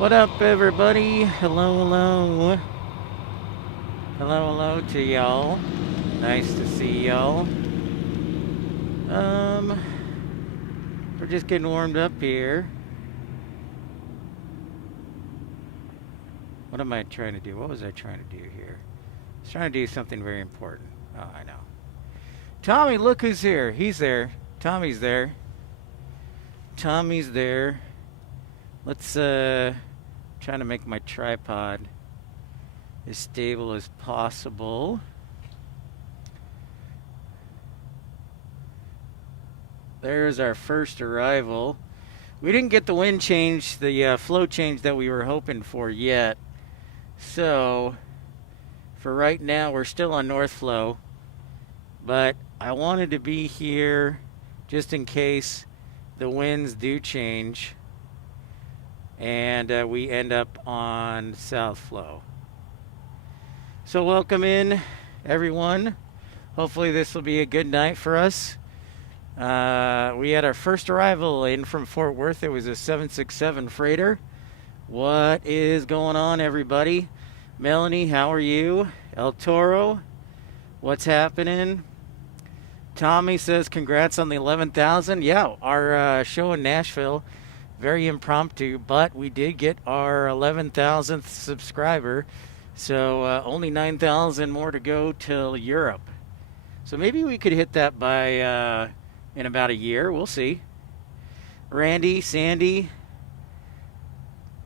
What up, everybody? Hello, hello. Hello, hello to y'all. Nice to see y'all. We're just getting warmed up here. What am I trying to do? What was I trying to do here? I was trying to do something very important. Oh, I know. Tommy, look who's here. He's there. Tommy's there. Tommy's there. Let's, trying to make my tripod as stable as possible. There's our first arrival. We didn't get the wind change, the flow change that we were hoping for yet. So, for right now, we're still on north flow. But I wanted to be here just in case the winds do change and we end up on south flow. So welcome in, everyone. Hopefully this will be a good night for us. We had our first arrival in from Fort Worth. It was a 767 freighter. What is going on, everybody? Melanie, how are you? El Toro, what's happening? Tommy says congrats on the 11,000. Yeah, our show in Nashville, very impromptu, but we did get our 11,000th subscriber. So only 9,000 more to go till Europe. So maybe we could hit that by in about a year. We'll see. Randy, Sandy,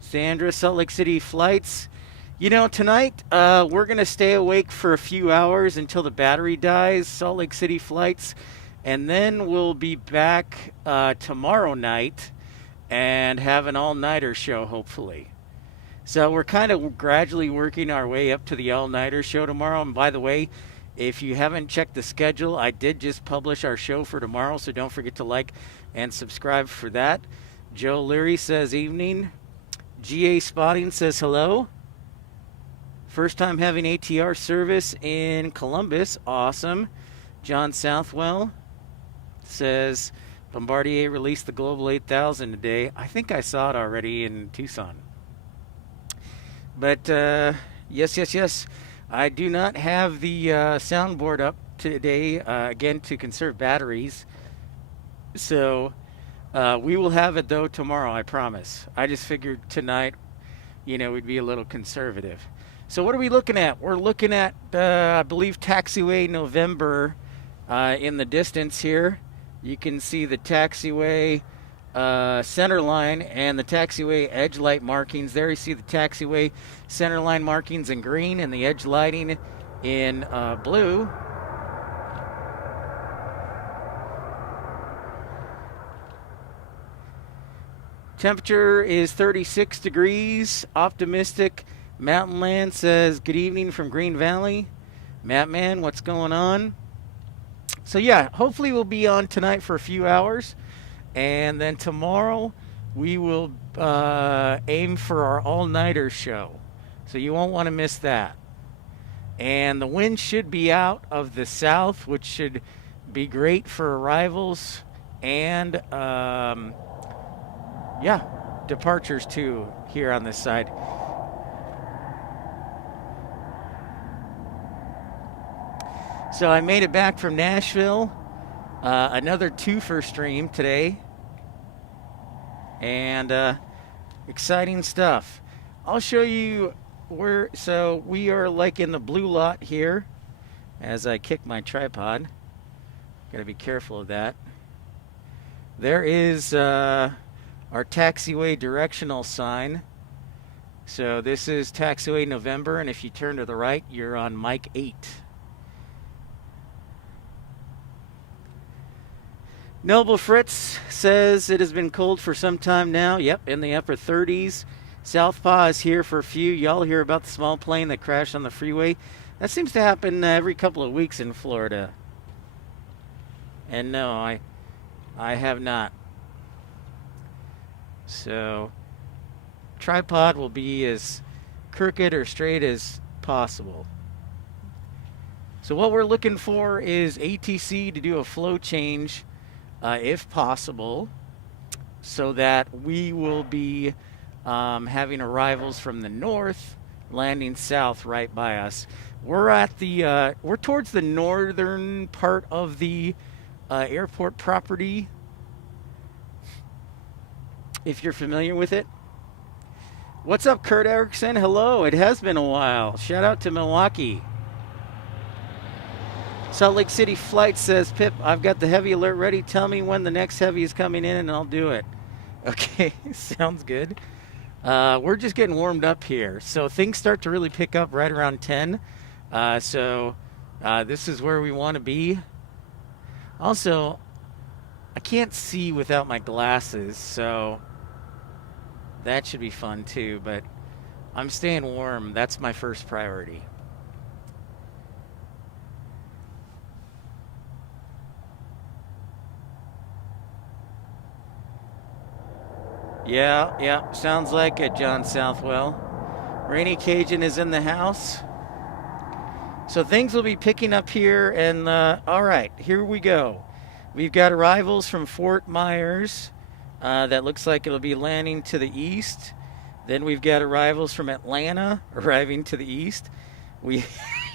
Sandra, Salt Lake City flights. You know, tonight we're going to stay awake for a few hours until the battery dies, Salt Lake City flights. And then we'll be back tomorrow night and have an all-nighter show, hopefully. So we're kind of gradually working our way up to the all-nighter show tomorrow. And by the way, if you haven't checked the schedule, I did just publish our show for tomorrow, so don't forget to like and subscribe for that. Joe Leary says evening. GA Spotting says hello. First time having ATR service in Columbus. Awesome. John Southwell says Bombardier released the Global 8000 today. I think I saw it already in Tucson. But yes. I do not have the soundboard up today, again, to conserve batteries. So we will have it, though, tomorrow, I promise. I just figured tonight, we'd be a little conservative. So what are we looking at? We're looking at, I believe, Taxiway November in the distance here. You can see the taxiway center line and the taxiway edge light markings. There you see the taxiway center line markings in green and the edge lighting in blue. Temperature is 36 degrees. Optimistic Mountain Land says good evening from Green Valley. Matt Man, what's going on? So yeah, hopefully we'll be on tonight for a few hours. And then tomorrow we will aim for our all-nighter show. So you won't want to miss that. And the wind should be out of the south, which should be great for arrivals and, departures too here on this side. So I made it back from Nashville. Another twofer stream today. And exciting stuff. I'll show you where. So we are like in the blue lot here as I kick my tripod. Gotta be careful of that. There is our taxiway directional sign. So this is Taxiway November, and if you turn to the right, you're on Mike 8. Noble Fritz says it has been cold for some time now. Yep, in the upper 30s. Southpaw is here for a few. Y'all hear about the small plane that crashed on the freeway? That seems to happen every couple of weeks in Florida. And no, I have not. So, tripod will be as crooked or straight as possible. So what we're looking for is ATC to do a flow change if possible, so that we will be having arrivals from the north, landing south right by us. We're at the we're towards the northern part of the airport property, if you're familiar with it. What's up, Kurt Erickson? Hello, it has been a while. Shout out to Milwaukee. Salt Lake City Flight says, Pip, I've got the heavy alert ready. Tell me when the next heavy is coming in and I'll do it. Okay, sounds good. We're just getting warmed up here. So things start to really pick up right around 10. So this is where we want to be. Also, I can't see without my glasses, so that should be fun too. But I'm staying warm. That's my first priority. Yeah, sounds like it, John Southwell. Rainy Cajun is in the house. So things will be picking up here, and all right, here we go. We've got arrivals from Fort Myers. That looks like it'll be landing to the east. Then we've got arrivals from Atlanta arriving to the east. We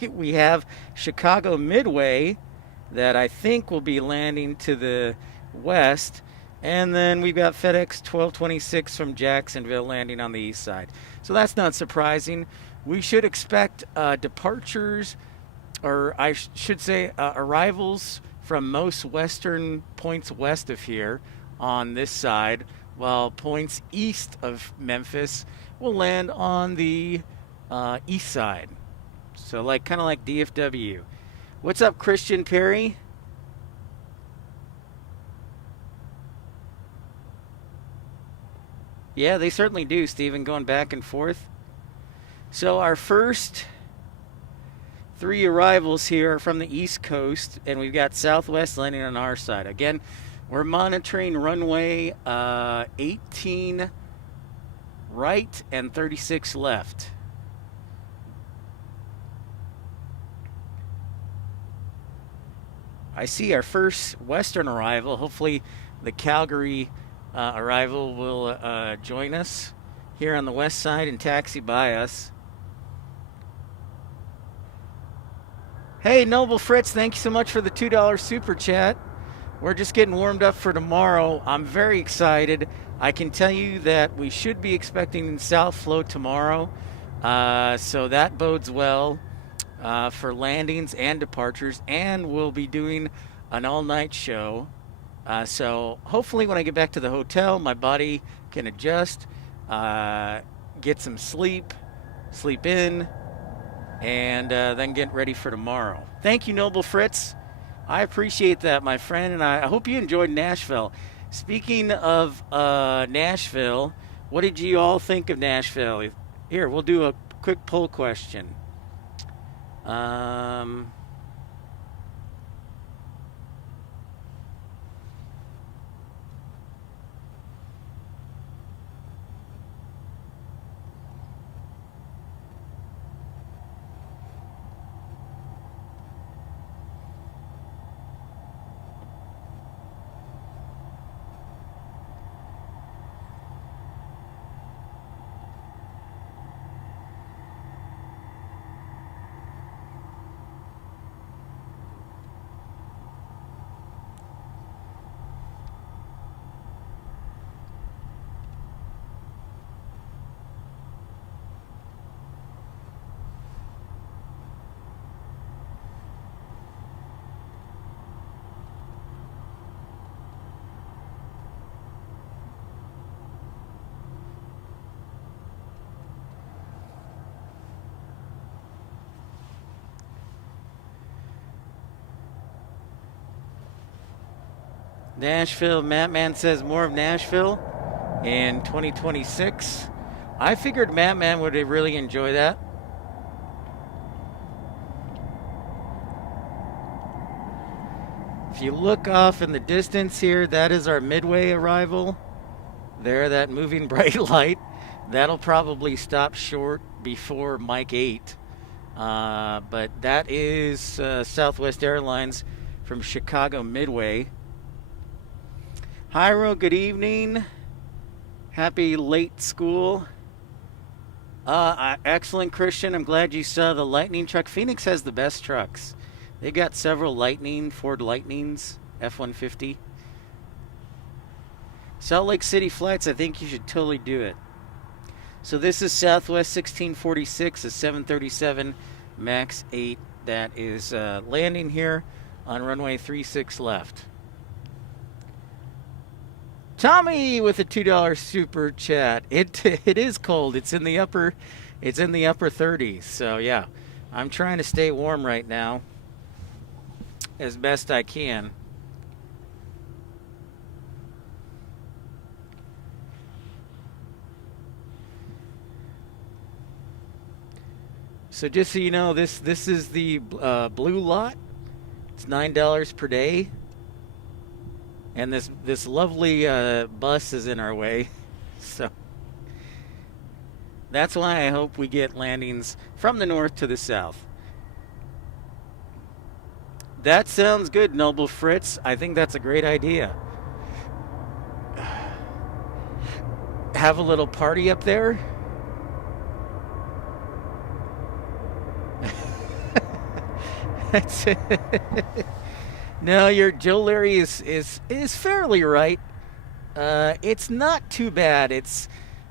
we have Chicago Midway that I think will be landing to the west. And then we've got FedEx 1226 from Jacksonville landing on the east side. So that's not surprising. We should expect departures, or I should say arrivals from most western points west of here on this side, while points east of Memphis will land on the east side. So kind of like DFW. What's up, Christian Perry? Yeah, they certainly do, Stephen, going back and forth. So our first 3 arrivals here are from the East Coast, and we've got Southwest landing on our side. Again, we're monitoring runway 18 right and 36 left. I see our first Western arrival. Hopefully the Calgary arrival will join us here on the west side and taxi by us. Hey, Noble Fritz, thank you so much for the $2 super chat. We're just getting warmed up for tomorrow. I'm very excited. I can tell you that we should be expecting south flow tomorrow, so that bodes well for landings and departures, and we'll be doing an all-night show. So hopefully when I get back to the hotel, my body can adjust, get some sleep in, and then get ready for tomorrow. Thank you, Noble Fritz. I appreciate that, my friend, and I hope you enjoyed Nashville. Speaking of Nashville, what did you all think of Nashville? Here, we'll do a quick poll question. Nashville, Mattman says more of Nashville in 2026. I figured Mattman would really enjoy that. If you look off in the distance here, that is our Midway arrival. There, that moving bright light. That'll probably stop short before Mike 8. But that is Southwest Airlines from Chicago Midway. Hyro, good evening. Happy late school. Excellent, Christian. I'm glad you saw the Lightning truck. Phoenix has the best trucks. They got several Ford Lightnings, F-150. Salt Lake City flights, I think you should totally do it. So this is Southwest 1646, a 737 MAX 8 that is landing here on runway 36 left. Tommy with a $2 super chat. It is cold. It's in the upper 30s. So yeah, I'm trying to stay warm right now as best I can. So just so you know, this is the blue lot. It's $9 per day. And this lovely bus is in our way, so that's why I hope we get landings from the north to the south. That sounds good, Noble Fritz. I think that's a great idea. Have a little party up there. That's it. No, your Joe Larry is fairly right. It's not too bad. It's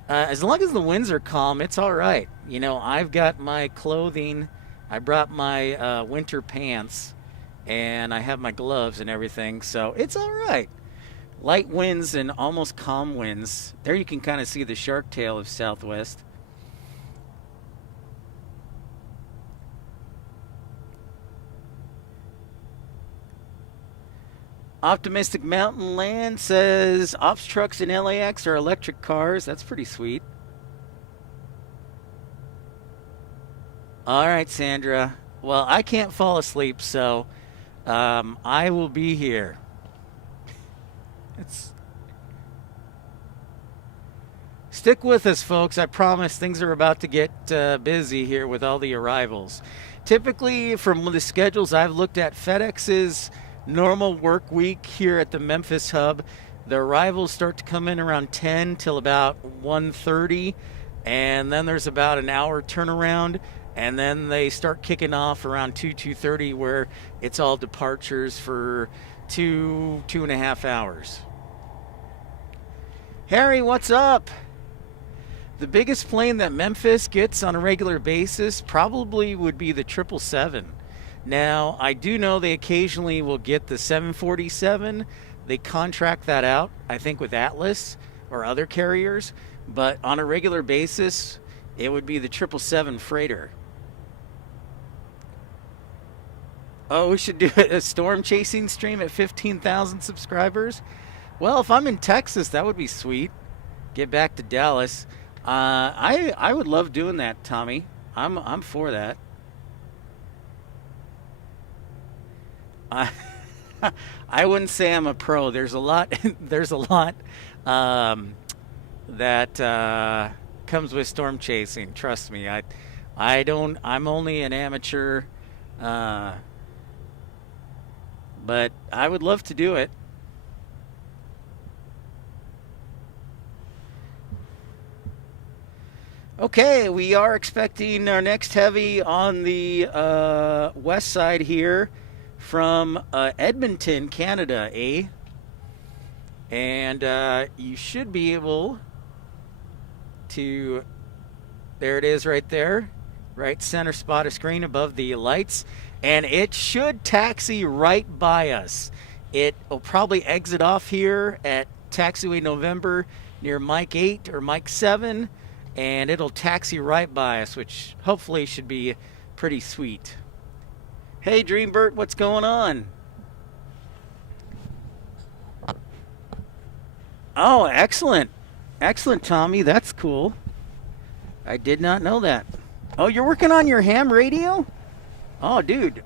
as long as the winds are calm, it's all right. You know, I've got my clothing. I brought my winter pants, and I have my gloves and everything, so it's all right. Light winds and almost calm winds. There you can kind of see the shark tail of Southwest. Optimistic Mountain Land says ops trucks in LAX are electric cars. That's pretty sweet. All right, Sandra. Well, I can't fall asleep, so I will be here. Stick with us, folks. I promise things are about to get busy here with all the arrivals. Typically, from the schedules I've looked at, FedEx's normal work week here at the Memphis hub, the arrivals start to come in around 10 till about 1:30, and then there's about an hour turnaround, and then they start kicking off around 2:30, where it's all departures for 2.5 hours. Harry, what's up? The biggest plane that Memphis gets on a regular basis probably would be the 777. Now, I do know they occasionally will get the 747. They contract that out, I think, with Atlas or other carriers. But on a regular basis, it would be the 777 freighter. Oh, we should do a storm chasing stream at 15,000 subscribers? Well, if I'm in Texas, that would be sweet. Get back to Dallas. I would love doing that, Tommy. I'm for that. I wouldn't say I'm a pro. There's a lot. There's a lot that comes with storm chasing. Trust me. I don't. I'm only an amateur, but I would love to do it. Okay, we are expecting our next heavy on the west side here. From Edmonton, Canada, eh? And you should be able to, there it is right there, right center spot of screen above the lights, and it should taxi right by us. It will probably exit off here at Taxiway November near Mike 8 or Mike 7, and it'll taxi right by us, which hopefully should be pretty sweet. Hey, Dreambert, what's going on? Oh, excellent. Excellent, Tommy. That's cool. I did not know that. Oh, you're working on your ham radio? Oh, dude,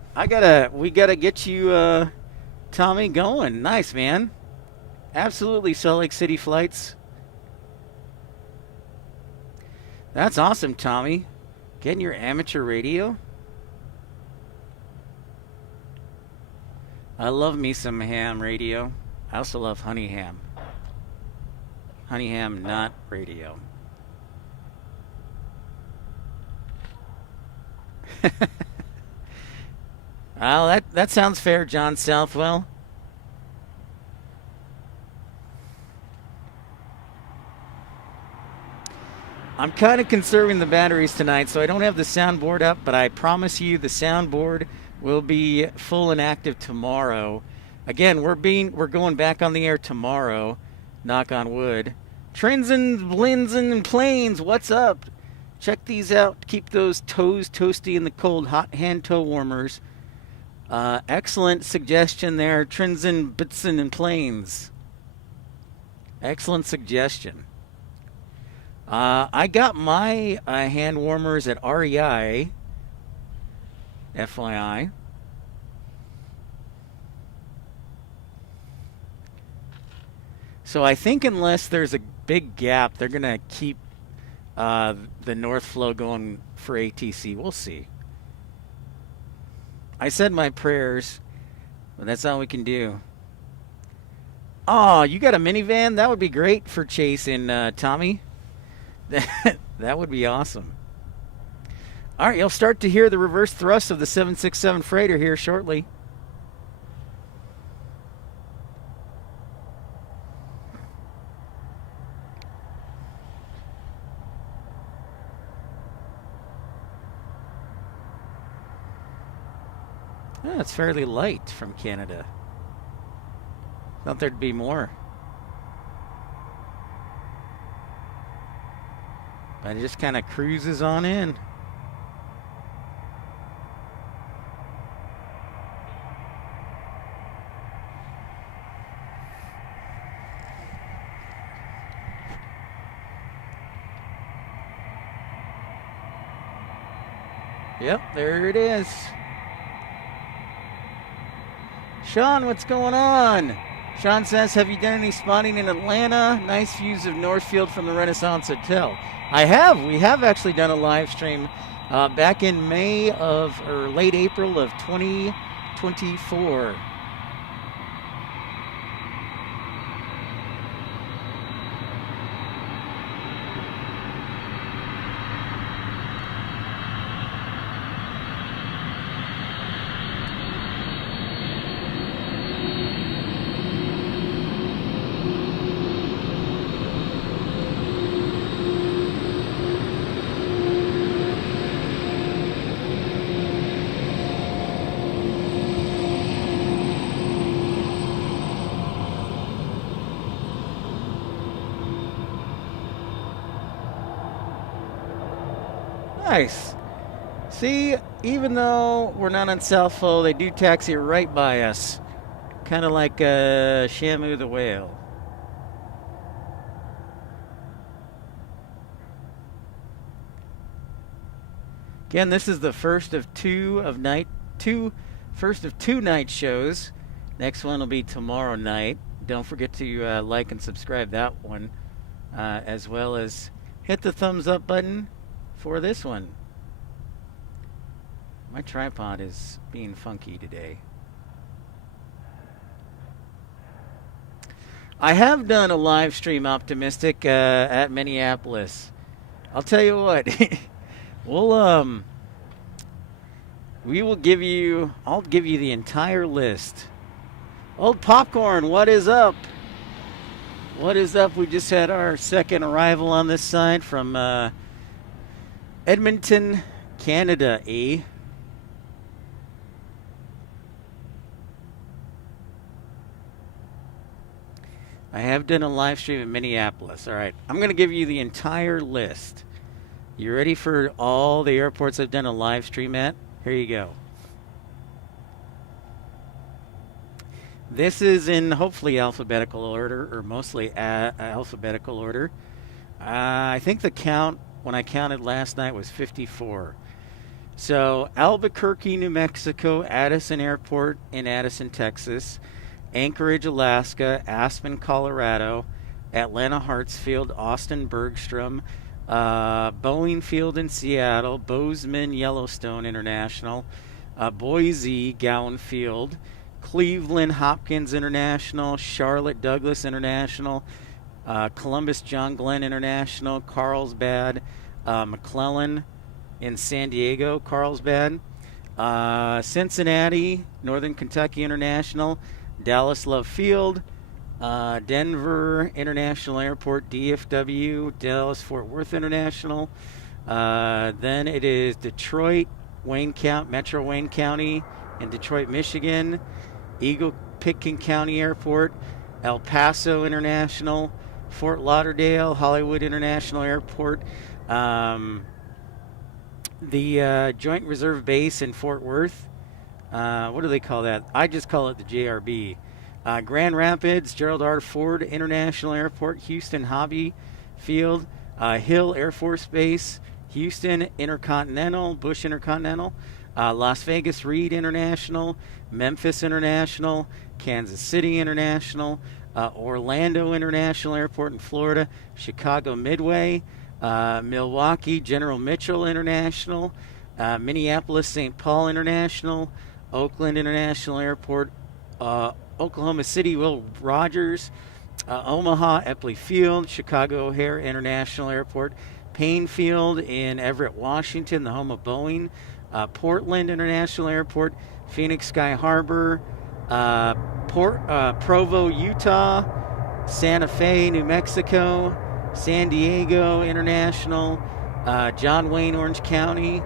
we gotta get you, Tommy, going. Nice, man. Absolutely, Salt Lake City flights. That's awesome, Tommy. Getting your amateur radio? I love me some ham radio. I also love honey ham. Honeyham, not radio. Well, that sounds fair, John Southwell. I'm kind of conserving the batteries tonight, so I don't have the soundboard up, but I promise you the soundboard will be full and active tomorrow. Again, we're going back on the air tomorrow, knock on wood. Trends and blends and planes, what's up? Check these out. Keep those toes toasty in the cold. Hot hand toe warmers. Excellent suggestion there. Trends and Bitson and planes. Excellent suggestion. I got my hand warmers at REI, FYI. So I think unless there's a big gap, they're going to keep the north flow going for ATC. We'll see. I said my prayers, but that's all we can do. Oh, you got a minivan? That would be great for Chase and Tommy. That would be awesome. All right, you'll start to hear the reverse thrust of the 767 freighter here shortly. Yeah, it's fairly light from Canada. Thought there'd be more. But it just kind of cruises on in. Yep, there it is. Sean, what's going on? Sean says, have you done any spotting in Atlanta? Nice views of Northfield from the Renaissance Hotel. I have. We have actually done a live stream back in May or late April of 2024. Nice. See, even though we're not on South Flow, they do taxi right by us. Kind of like Shamu the whale. Again, this is the first of two night shows. Next one will be tomorrow night. Don't forget to like and subscribe that one, as well as hit the thumbs up button for this one. My tripod is being funky today. I have done a live stream, Optimistic, at Minneapolis. I'll tell you what, I'll give you the entire list. Old Popcorn, what is up? What is up? We just had our second arrival on this side from Edmonton, Canada, I have done a live stream in Minneapolis. All right, I'm going to give you the entire list. You ready for all the airports I've done a live stream at? Here you go. This is in hopefully alphabetical order, or mostly alphabetical order. I think the count, when I counted last night, was 54. So Albuquerque, New Mexico, Addison Airport in Addison, Texas, Anchorage, Alaska, Aspen, Colorado, Atlanta Hartsfield, Austin Bergstrom, Boeing Field in Seattle, Bozeman Yellowstone International, Boise Gowan Field, Cleveland Hopkins International, Charlotte Douglas International, Columbus John Glenn International, Carlsbad, McClellan in San Diego, Carlsbad, Cincinnati, Northern Kentucky International, Dallas Love Field, Denver International Airport, DFW, Dallas Fort Worth International. Then it is Detroit, Metro Wayne County in Detroit, Michigan, Eagle Pitkin County Airport, El Paso International, Fort Lauderdale, Hollywood International Airport, the Joint Reserve Base in Fort Worth. What do they call that? I just call it the JRB. Grand Rapids, Gerald R. Ford International Airport, Houston Hobby Field, Hill Air Force Base, Houston Intercontinental, Bush Intercontinental, Las Vegas Reed International, Memphis International, Kansas City International, Orlando International Airport in Florida, Chicago Midway, Milwaukee General Mitchell International, Minneapolis St. Paul International, Oakland International Airport, Oklahoma City Will Rogers, Omaha Epley Field, Chicago O'Hare International Airport, Payne Field in Everett, Washington, the home of Boeing, Portland International Airport, Phoenix Sky Harbor, Provo, Utah, Santa Fe, New Mexico, San Diego International, John Wayne, Orange County,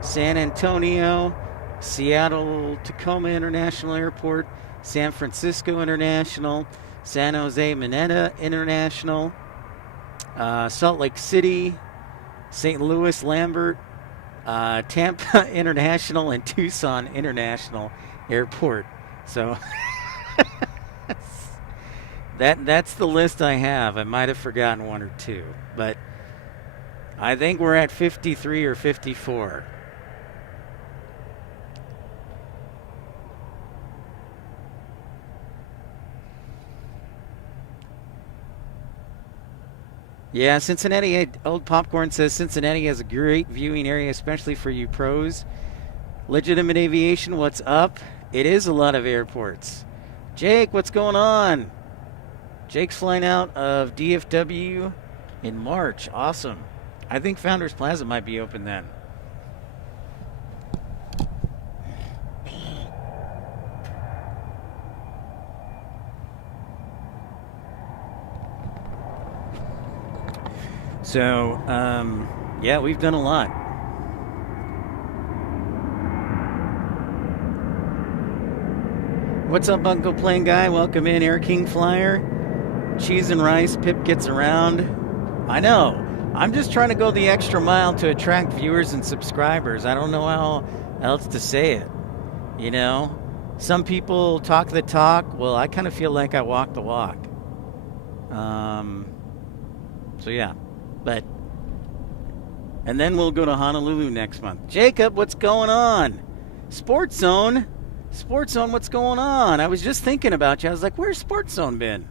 San Antonio, Seattle Tacoma International Airport, San Francisco International, San Jose Mineta International, Salt Lake City, St. Louis Lambert, Tampa International, and Tucson International Airport. So that's the list I have. I might have forgotten one or two, but I think we're at 53 or 54. Yeah, Cincinnati, Old Popcorn says Cincinnati has a great viewing area, especially for you pros. Legitimate Aviation, what's up? It is a lot of airports. Jake, what's going on? Jake's flying out of DFW in March. Awesome. I think Founders Plaza might be open then. So, yeah, we've done a lot. What's up, Uncle Plane Guy? Welcome in, Air King Flyer. Cheese and rice, Pip gets around. I know. I'm just trying to go the extra mile to attract viewers and subscribers. I don't know how else to say it. You know? Some people talk the talk. Well, I kind of feel like I walk the walk. So, yeah. But, and then we'll go to Honolulu next month. Jacob, what's going on? Sports Zone, what's going on? I was just thinking about you. I was like, where's Sports Zone been?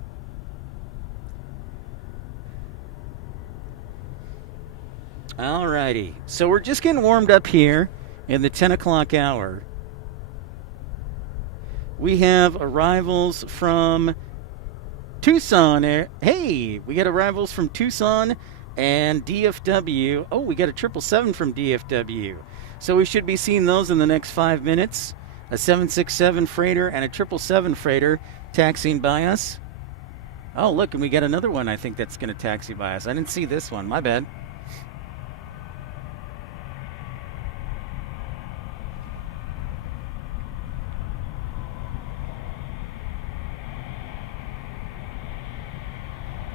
Alrighty. So we're just getting warmed up here in the 10 o'clock hour. We have arrivals from Tucson. Hey, we got arrivals from Tucson and DFW. Oh, we got a 777 from DFW. So we should be seeing those in the next 5 minutes. A 767 freighter and a 777 freighter taxiing by us. Oh, look, and we got another one I think that's going to taxi by us. I didn't see this one. My bad.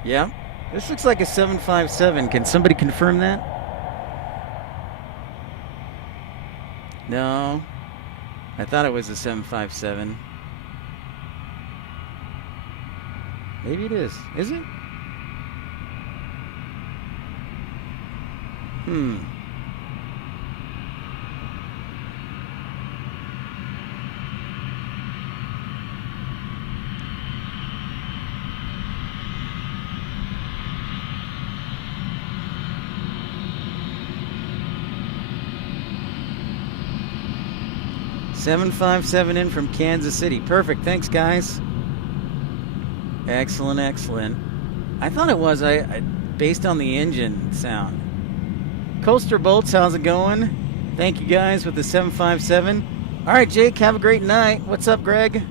Yeah. This looks like a 757. Can somebody confirm that? No. I thought it was a 757. Maybe it is. Is it? 757 in from Kansas City. Perfect. Thanks, guys. Excellent, excellent. I thought it was. Based on the engine sound. Coaster Bolts, how's it going? Thank you guys with the 757. All right, Jake, have a great night. What's up, Greg?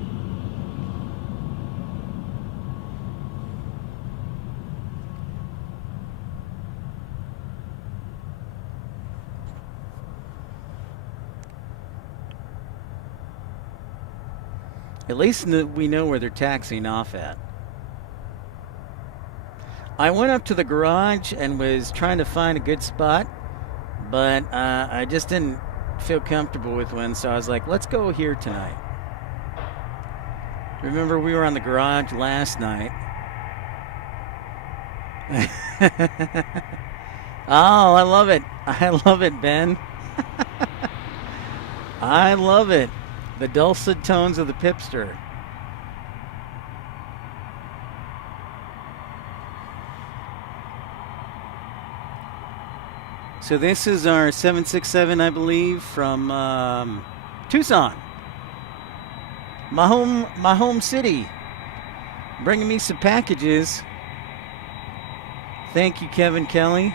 At least we know where they're taxiing off at. I went up to the garage and was trying to find a good spot, but I just didn't feel comfortable with one, so I was like, let's go here tonight. Remember, we were on the garage last night. Oh, I love it. I love it, Ben. I love it. The dulcet tones of the Pipster. So this is our 767, I believe, from Tucson. My home city. Bringing me some packages. Thank you, Kevin Kelly.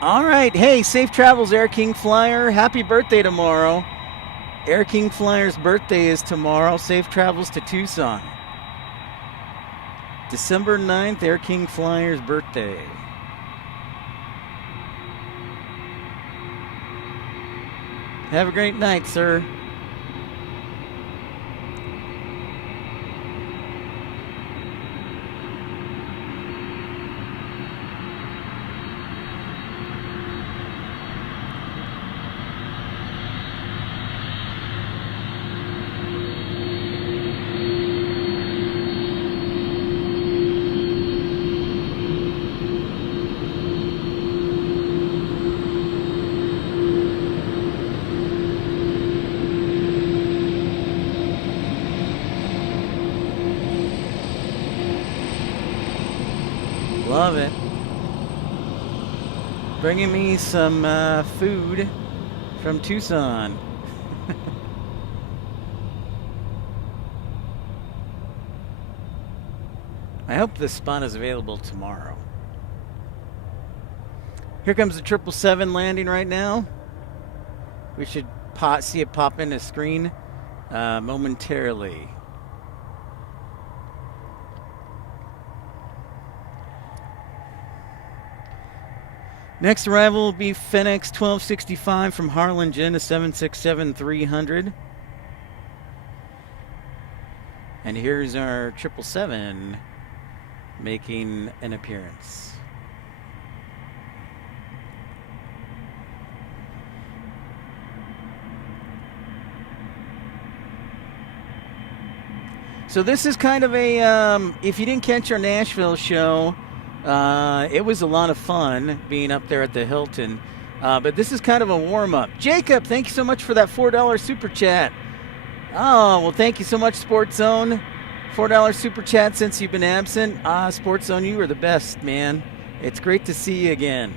All right. Hey, safe travels, Air King Flyer. Happy birthday tomorrow. Air King Flyer's birthday is tomorrow. Safe travels to Tucson. December 9th, Air King Flyer's birthday. Have a great night, sir. Love it. Bringing me some food from Tucson. I hope this spot is available tomorrow. Here comes the 777 landing right now. We should see it pop in the screen momentarily. Next arrival will be FedEx 1265 from Harlingen, a 767-300. And here's our 777 making an appearance. So this is kind of a, if you didn't catch our Nashville show, it was a lot of fun being up there at the Hilton. But this is kind of a warm-up. Jacob, thank you so much for that $4 super chat. Oh, well, thank you so much, Sports Zone. $4 super chat since you've been absent. Sports Zone, you are the best, man. It's great to see you again.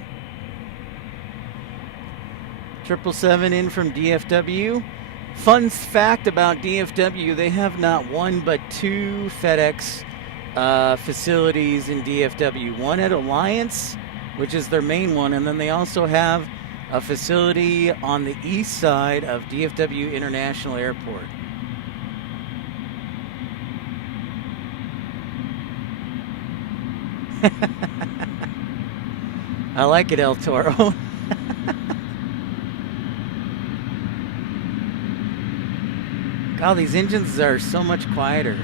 777 in from DFW. Fun fact about DFW, they have not one but two FedEx facilities in DFW. One at Alliance, which is their main one, and then they also have a facility on the east side of DFW International Airport. I like it, El Toro. God, these engines are so much quieter.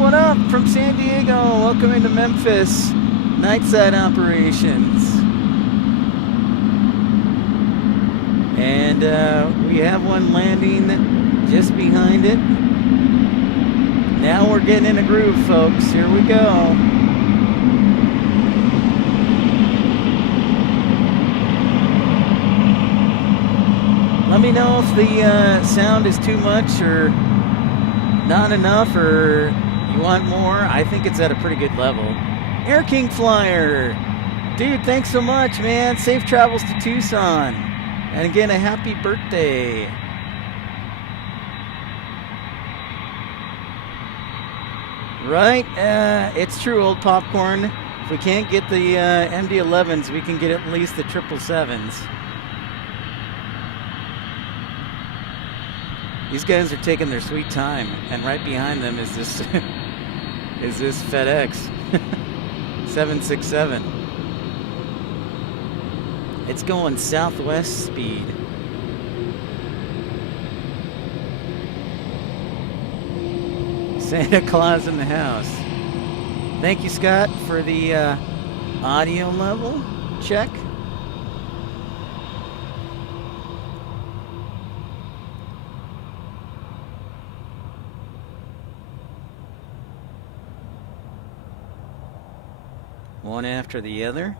What up from San Diego? Welcome into Memphis. Nightside operations. And we have one landing just behind it. Now we're getting in a groove, folks. Here we go. Let me know if the sound is too much or not enough, or you want more. I think it's at a pretty good level. Air King Flyer, dude, thanks so much, man. Safe travels to Tucson, and again, a happy birthday. Right, it's true, old popcorn. If we can't get the MD-11s, we can get at least the 777s. These guys are taking their sweet time, and right behind them is this is this FedEx 767. It's going southwest speed. Santa Claus in the house. Thank you, Scott, for the audio level check. One after the other.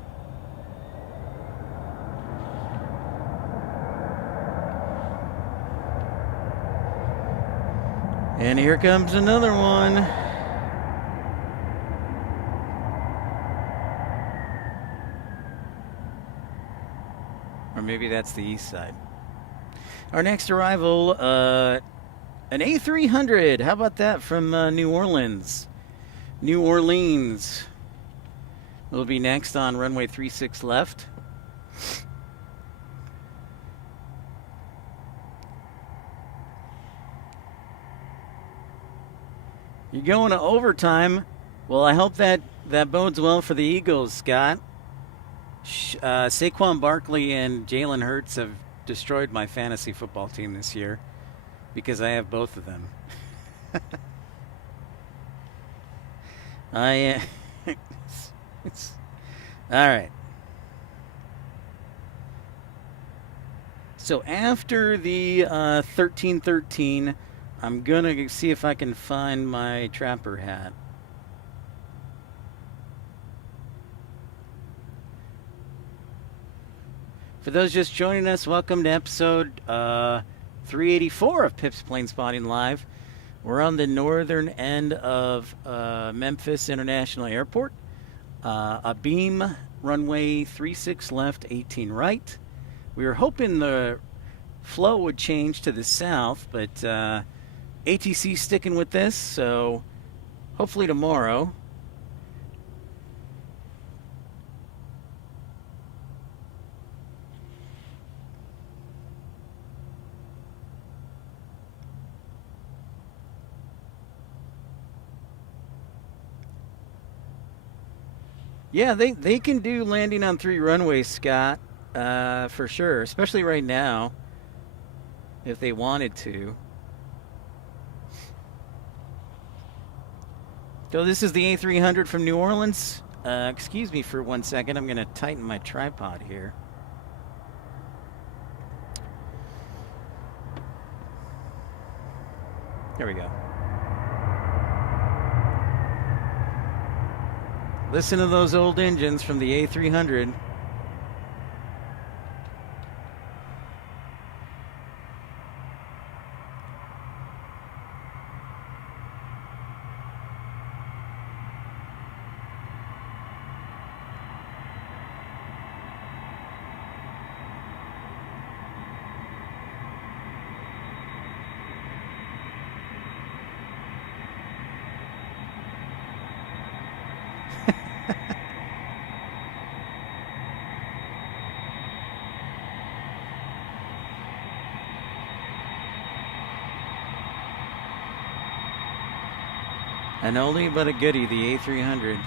And here comes another one. Or maybe that's the east side. Our next arrival, an A300. How about that from New Orleans? New Orleans will be next on runway 36 left. You're going to overtime. Well, I hope that bodes well for the Eagles, Scott. Saquon Barkley and Jalen Hurts have destroyed my fantasy football team this year because I have both of them. All right. So after the 1313, I'm going to see if I can find my trapper hat. For those just joining us, welcome to episode 384 of Pip's Plane Spotting Live. We're on the northern end of Memphis International Airport. A beam, runway 36 left, 18 right. We were hoping the flow would change to the south, but ATC's sticking with this, so hopefully tomorrow. Yeah, they can do landing on 3 runways, Scott, for sure, especially right now, if they wanted to. So this is the A300 from New Orleans. Excuse me for 1 second. I'm going to tighten my tripod here. There we go. Listen to those old engines from the A300. An oldie but a goodie, the A300.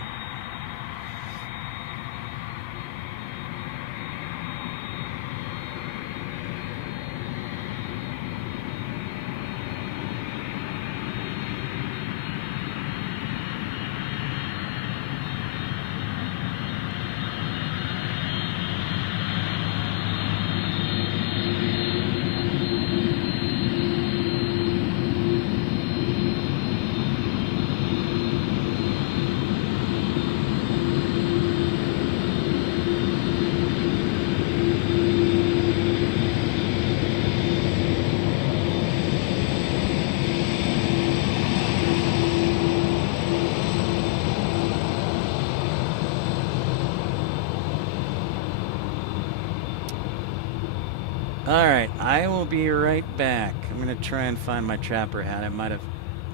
Alright, I will be right back. I'm going to try and find my trapper hat. I might have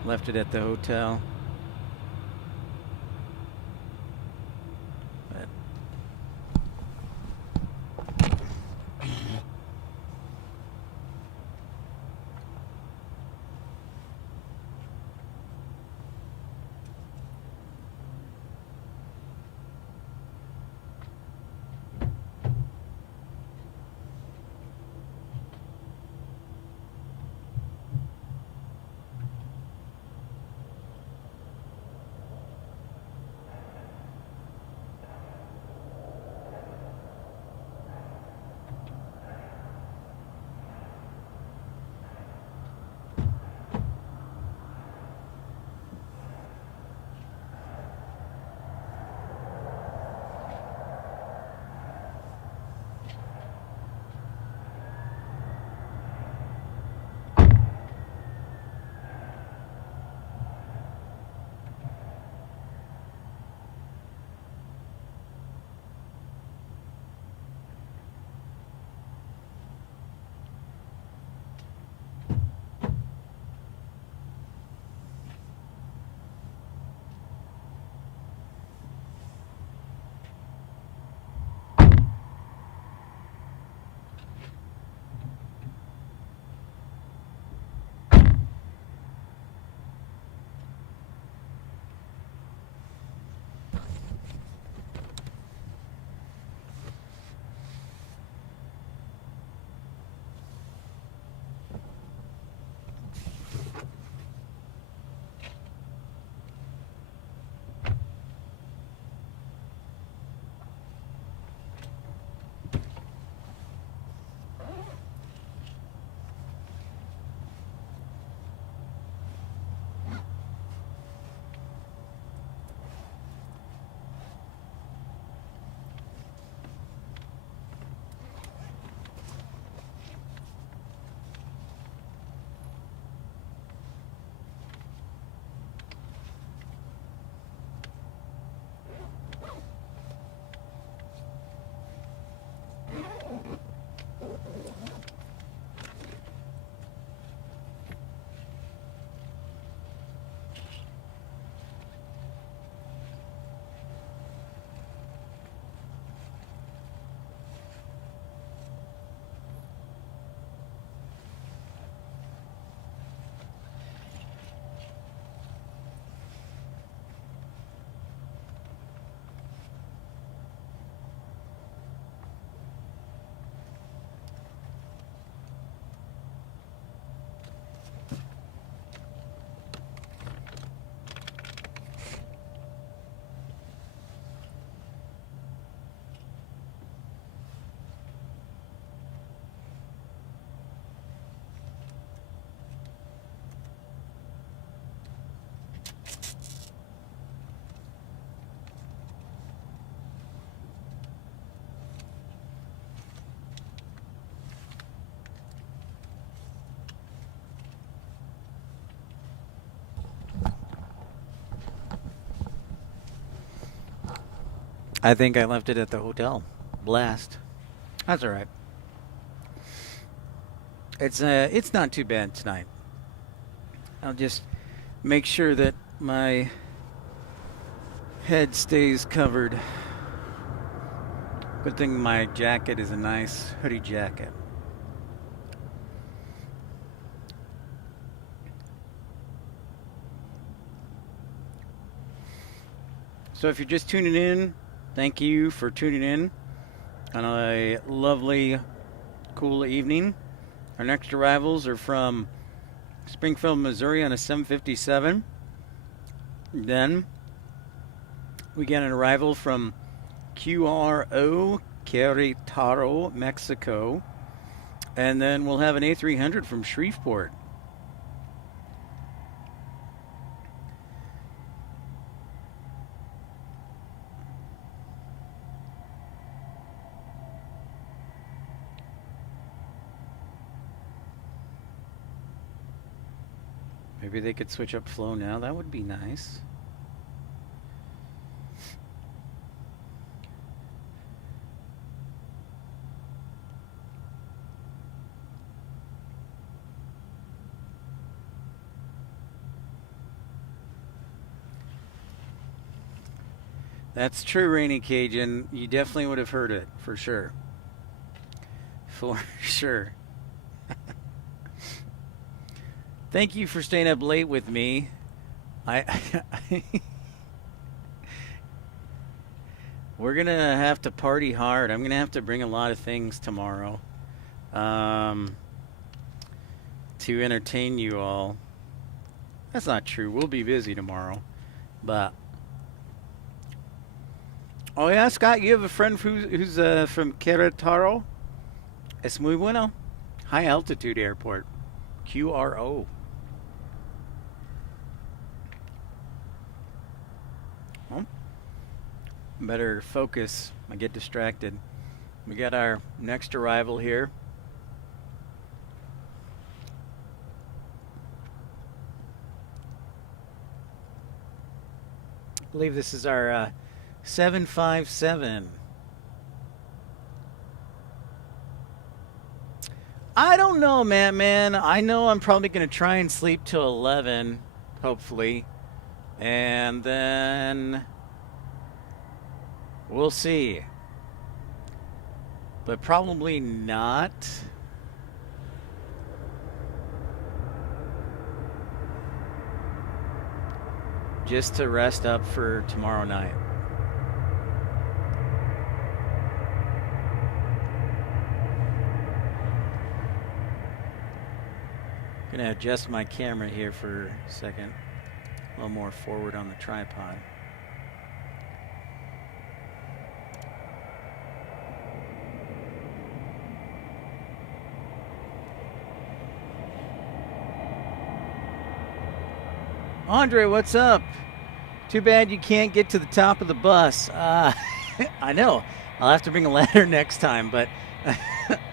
left it at the hotel. But I think I left it at the hotel. Blast. That's alright. It's not too bad tonight. I'll just make sure that my head stays covered. Good thing my jacket is a nice hoodie jacket. So if you're just tuning in, thank you for tuning in on a lovely, cool evening. Our next arrivals are from Springfield, Missouri on a 757. Then we get an arrival from QRO, Querétaro, Mexico. And then we'll have an A300 from Shreveport. Maybe they could switch up flow now. That would be nice. That's true, Rainy Cajun. You definitely would have heard it, for sure. For sure. Thank you for staying up late with me. I We're gonna have to party hard. I'm gonna have to bring a lot of things tomorrow to entertain you all. That's not true. We'll be busy tomorrow, but oh yeah, Scott, you have a friend who's from Querétaro. Es muy bueno. High altitude airport. QRO. Well, better focus. I get distracted. We got our next arrival here. I believe this is our 757. I don't know, man. I know I'm probably going to try and sleep till 11, hopefully. And then we'll see. But probably not. Just to rest up for tomorrow night. I'm gonna adjust my camera here for a second. A little more forward on the tripod. Andre, what's up? Too bad you can't get to the top of the bus. I know. I'll have to bring a ladder next time, but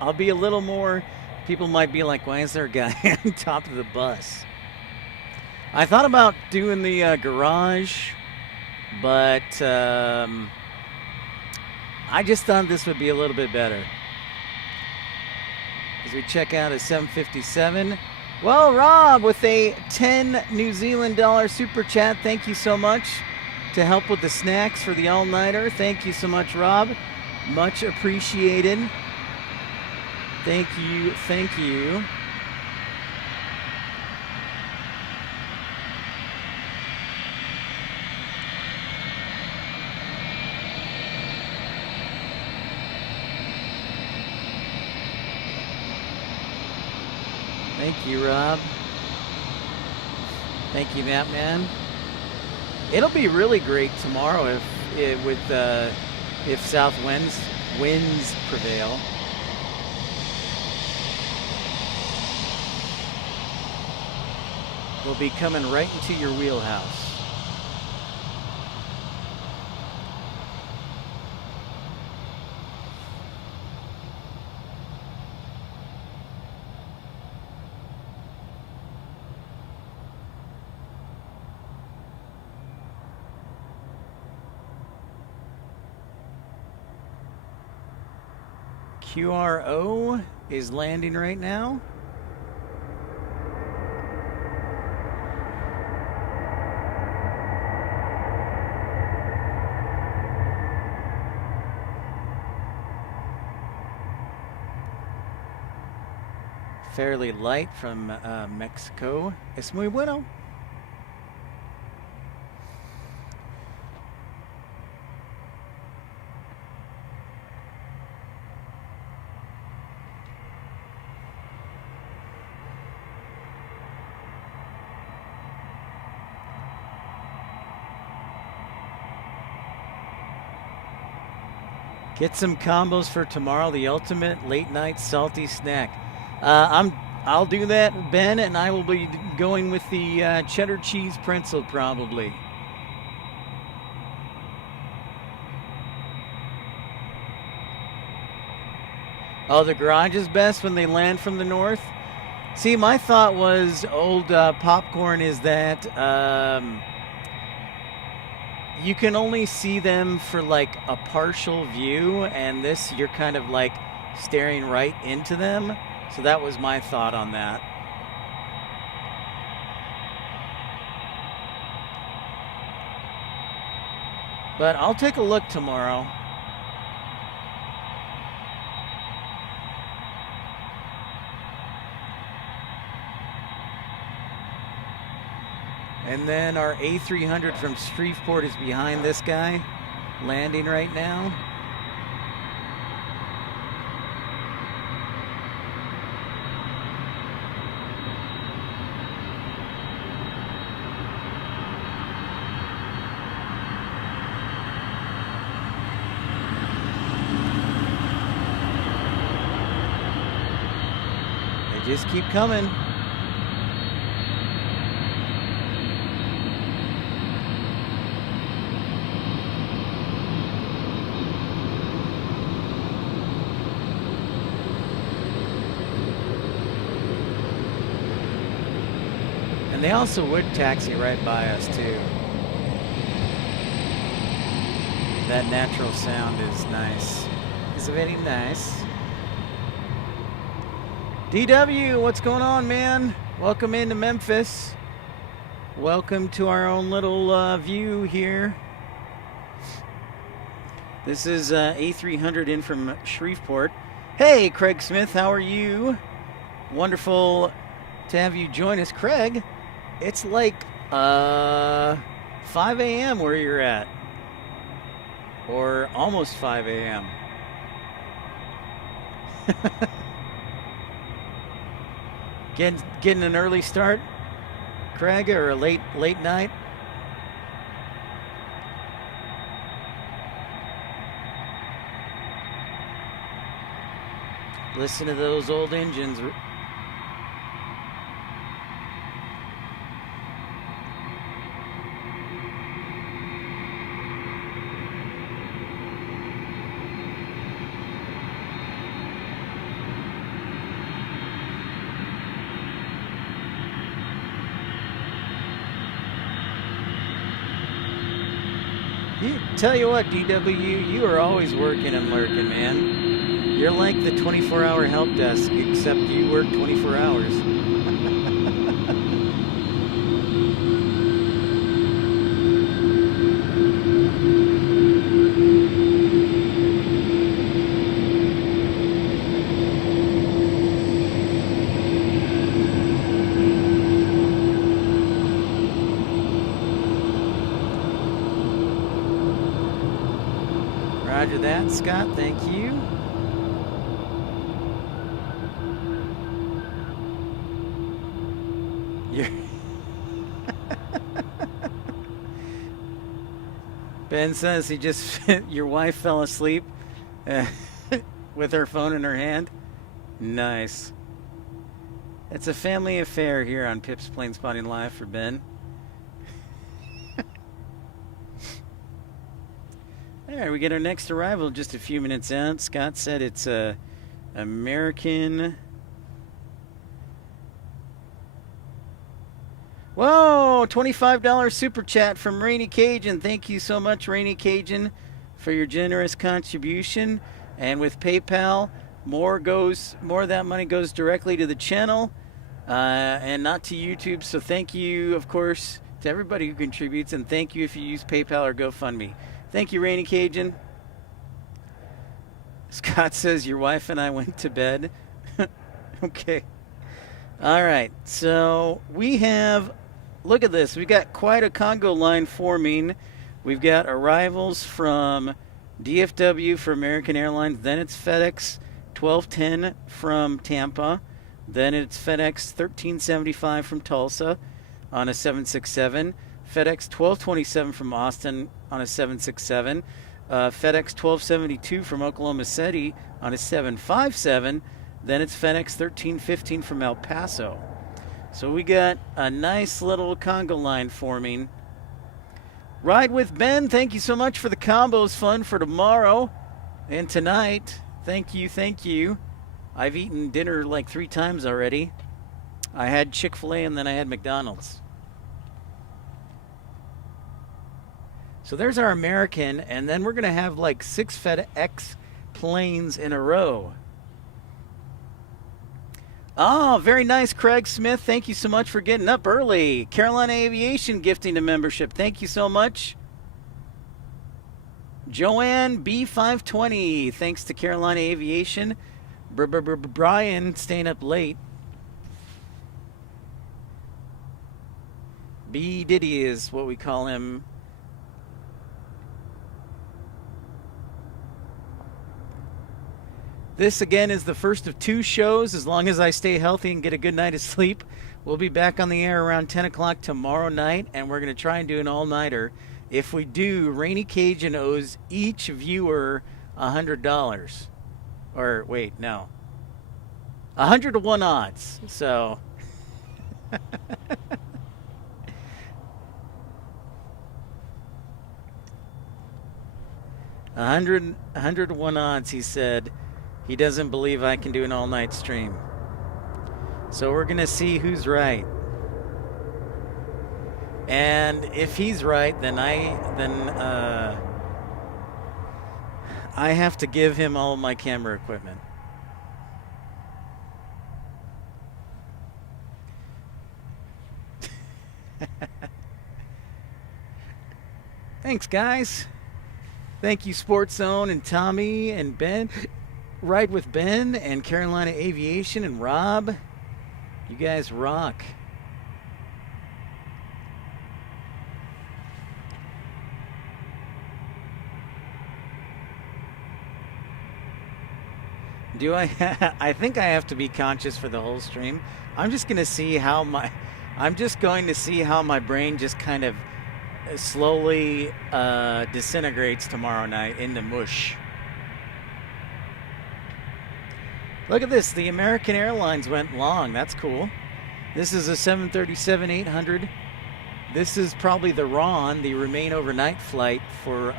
I'll be a little more... People might be like, why is there a guy on top of the bus? I thought about doing the garage, but I just thought this would be a little bit better. As we check out a 757. Well, Rob, with a 10 New Zealand dollar super chat, thank you so much to help with the snacks for the all-nighter. Thank you so much, Rob. Much appreciated. Thank you, thank you. Thank you, Rob. Thank you, Mattman. It'll be really great tomorrow if south winds prevail. We'll be coming right into your wheelhouse. QRO is landing right now. Fairly light from Mexico. Es muy bueno. Get some combos for tomorrow. The ultimate late night salty snack. I'll do that, Ben, and I will be going with the cheddar cheese pretzel probably. Oh, the garage is best when they land from the north? See, my thought was old popcorn is that you can only see them for like a partial view, and this you're kind of like staring right into them. So that was my thought on that. But I'll take a look tomorrow. And then our A300 from Shreveport is behind this guy, landing right now. They just keep coming. And they also would taxi right by us too. That natural sound is nice. It's very nice. DW, what's going on, man? Welcome into Memphis. Welcome to our own little view here. This is A300 in from Shreveport. Hey, Craig Smith, how are you? Wonderful to have you join us, Craig. It's like 5 a.m. where you're at, or almost 5 a.m. Getting an early start, Craig, or a late night? Listen to those old engines. Tell you what, DW, you are always working and lurking, man. You're like the 24-hour help desk, except you work 24 hours. Roger that, Scott. Thank you. Ben says he just your wife fell asleep with her phone in her hand. Nice. It's a family affair here on Pip's Plane Spotting Live for Ben. All right, we get our next arrival just a few minutes out. Scott said it's a American. Whoa, $25 super chat from Rainy Cajun. Thank you so much, Rainy Cajun, for your generous contribution. And with PayPal, more of that money goes directly to the channel and not to YouTube. So thank you, of course, to everybody who contributes, and thank you if you use PayPal or GoFundMe. Thank you, Rainy Cajun. Scott says your wife and I went to bed. Okay. All right. So we have, look at this. We got quite a Congo line forming. We've got arrivals from DFW for American Airlines. Then it's FedEx 1210 from Tampa. Then it's FedEx 1375 from Tulsa on a 767. FedEx 1227 from Austin on a 767. FedEx 1272 from Oklahoma City on a 757. Then it's FedEx 1315 from El Paso. So we got a nice little Congo line forming. Ride with Ben, thank you so much for the combos fun for tomorrow and tonight. Thank you, thank you. I've eaten dinner like 3 times already. I had Chick-fil-A and then I had McDonald's. So there's our American, and then we're going to have like 6 FedEx planes in a row. Oh, very nice, Craig Smith. Thank you so much for getting up early. Carolina Aviation gifting a membership. Thank you so much. Joanne B520, thanks to Carolina Aviation. Brian staying up late. B Diddy is what we call him. This again is the first of 2 shows. As long as I stay healthy and get a good night of sleep, we'll be back on the air around 10 o'clock tomorrow night, and we're going to try and do an all-nighter. If we do, Rainy Cajun owes each viewer $100. Or wait, no, 100 to 1 odds. So. 100 to 1 odds, he said. He doesn't believe I can do an all-night stream. So we're going to see who's right. And if he's right, then I have to give him all of my camera equipment. Thanks, guys. Thank you, Sports Zone and Tommy and Ben. Ride with Ben and Carolina Aviation and Rob. You guys rock. Do I? I think I have to be conscious for the whole stream. I'm just going to see how my brain just kind of slowly disintegrates tomorrow night into mush. Look at this. The American Airlines went long. That's cool. This is a 737-800. This is probably the RON, the remain overnight flight for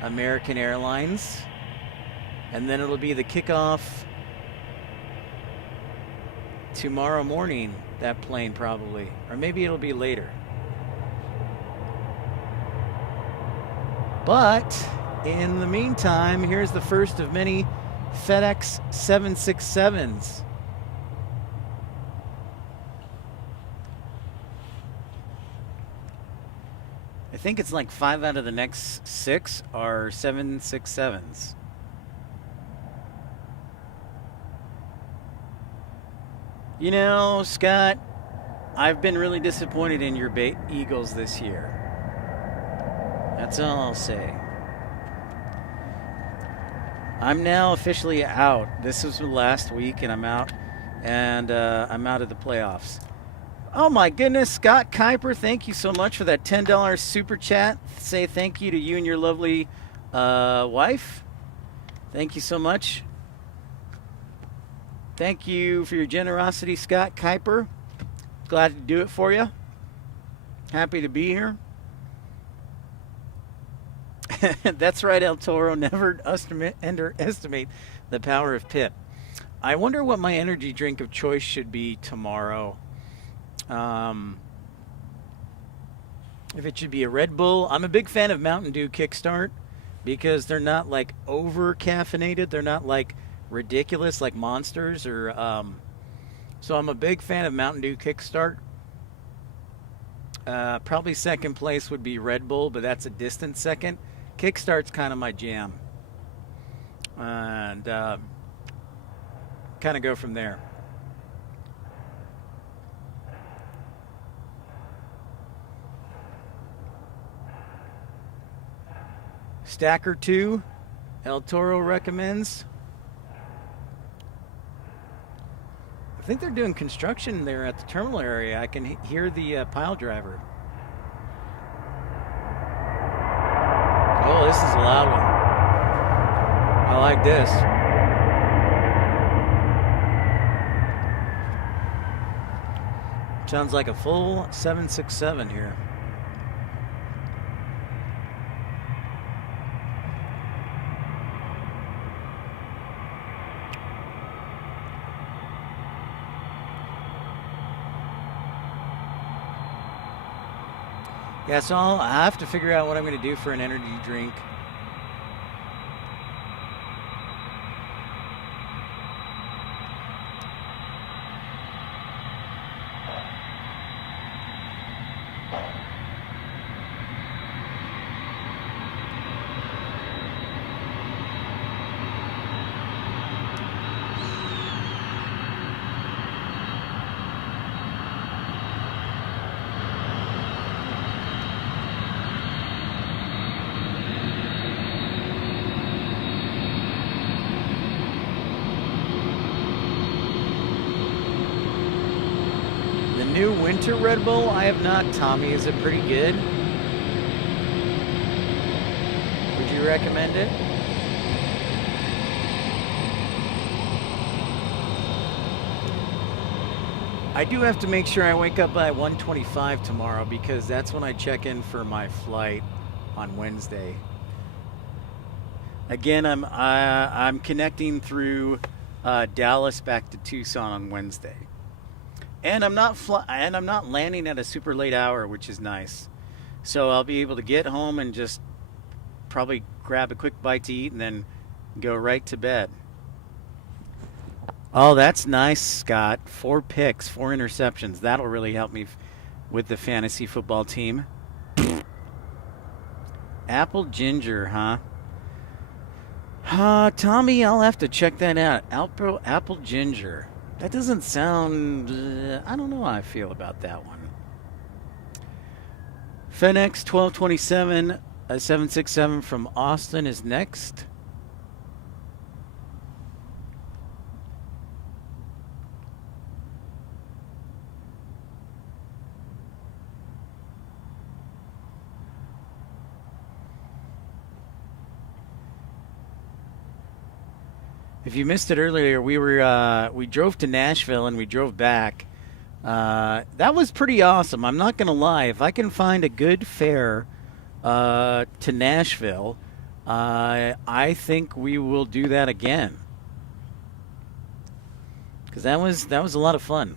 American Airlines. And then it'll be the kickoff tomorrow morning, that plane probably. Or maybe it'll be later. But in the meantime, here's the first of many FedEx 767s. I think it's like 5 out of the next 6 are 767s. You know, Scott, I've been really disappointed in your Eagles this year. That's all I'll say. I'm now officially out. This was last week, and I'm out. And I'm out of the playoffs. Oh, my goodness. Scott Kuiper, thank you so much for that $10 super chat. Say thank you to you and your lovely wife. Thank you so much. Thank you for your generosity, Scott Kuiper. Glad to do it for you. Happy to be here. That's right, El Toro. Never underestimate the power of Pip. I wonder what my energy drink of choice should be tomorrow. If it should be a Red Bull. I'm a big fan of Mountain Dew Kickstart because they're not like over caffeinated. They're not like ridiculous like Monsters or so I'm a big fan of Mountain Dew Kickstart. Probably second place would be Red Bull, but that's a distant second. Kickstart's kind of my jam, and kind of go from there. Stacker 2, El Toro recommends. I think they're doing construction there at the terminal area. I can hear the pile driver. Oh, this is a loud one. I like this. Sounds like a full 767 here. Yeah, so I have to figure out what I'm going to do for an energy drink. new winter Red Bull? I have not, Tommy. Is it pretty good? Would you recommend it? I do have to make sure I wake up by 1:25 tomorrow because that's when I check in for my flight on Wednesday. Again, I'm connecting through Dallas back to Tucson on Wednesday, and I'm not landing at a super late hour, which is nice. So I'll be able to get home and just probably grab a quick bite to eat and then go right to bed. Oh, that's nice, Scott. 4 picks, 4 interceptions. That'll really help me with the fantasy football team. Apple ginger, huh? Tommy, I'll have to check that out. Apple ginger. That doesn't sound... I don't know how I feel about that one. FedEx 1227 767 from Austin is next. If you missed it earlier, we drove to Nashville and we drove back. That was pretty awesome. I'm not gonna lie. If I can find a good fare to Nashville, I think we will do that again. Because that was a lot of fun,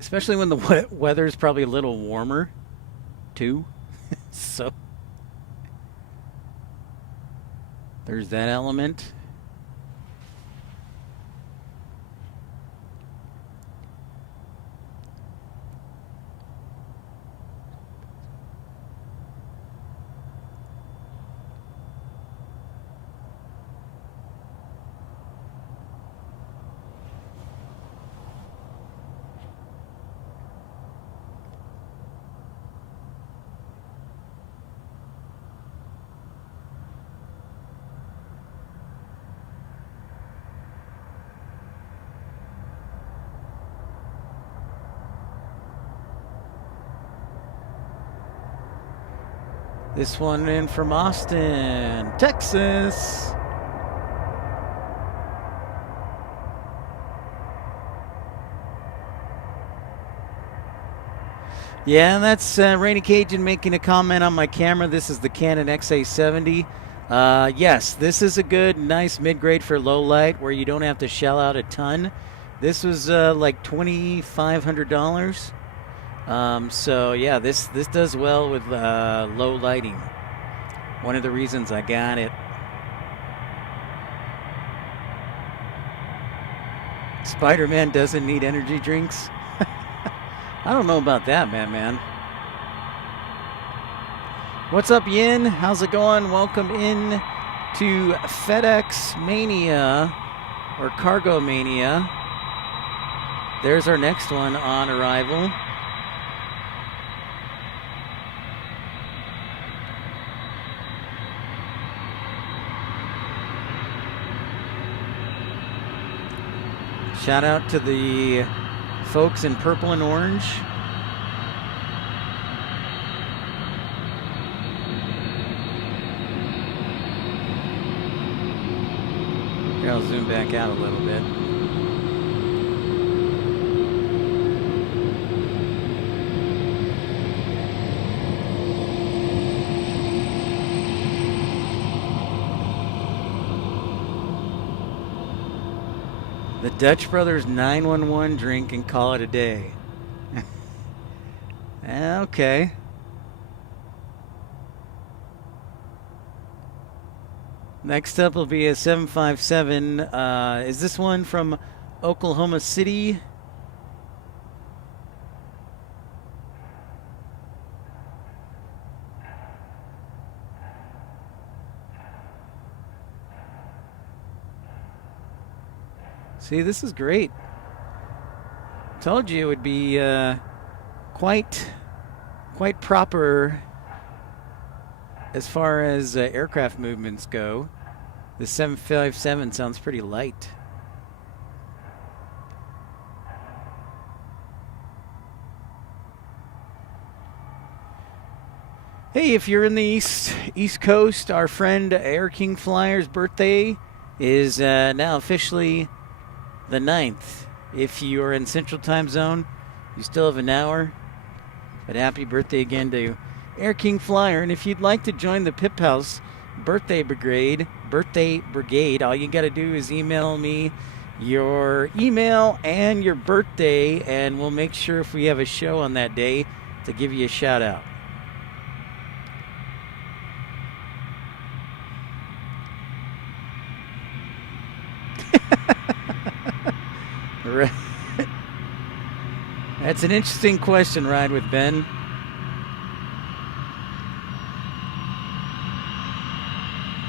especially when the weather's probably a little warmer, too. So there's that element. This one in from Austin, Texas. Yeah, that's Rainy Cajun making a comment on my camera. This is the Canon XA70. Yes, this is a good, nice mid-grade for low light where you don't have to shell out a ton. This was like $2,500. So yeah, this does well with low lighting. One of the reasons I got it. Spider-Man doesn't need energy drinks. I don't know about that, man. What's up, Yin? How's it going? Welcome in to FedEx Mania or Cargo Mania. There's our next one on arrival. Shout out to the folks in purple and orange. Here, I'll zoom back out a little bit. The Dutch Brothers 911 drink and call it a day. Okay. Next up will be a 757. Is this one from Oklahoma City? See, this is great. Told you it would be quite proper as far as aircraft movements go. The 757 sounds pretty light. Hey, if you're in the East Coast, our friend Air King Flyer's birthday is now officially the 9th. If you're in Central Time Zone, you still have an hour. But happy birthday again to Air King Flyer. And if you'd like to join the Pip House Birthday Brigade, all you got to do is email me your email and your birthday, and we'll make sure if we have a show on that day to give you a shout out. That's an interesting question, Ride with Ben.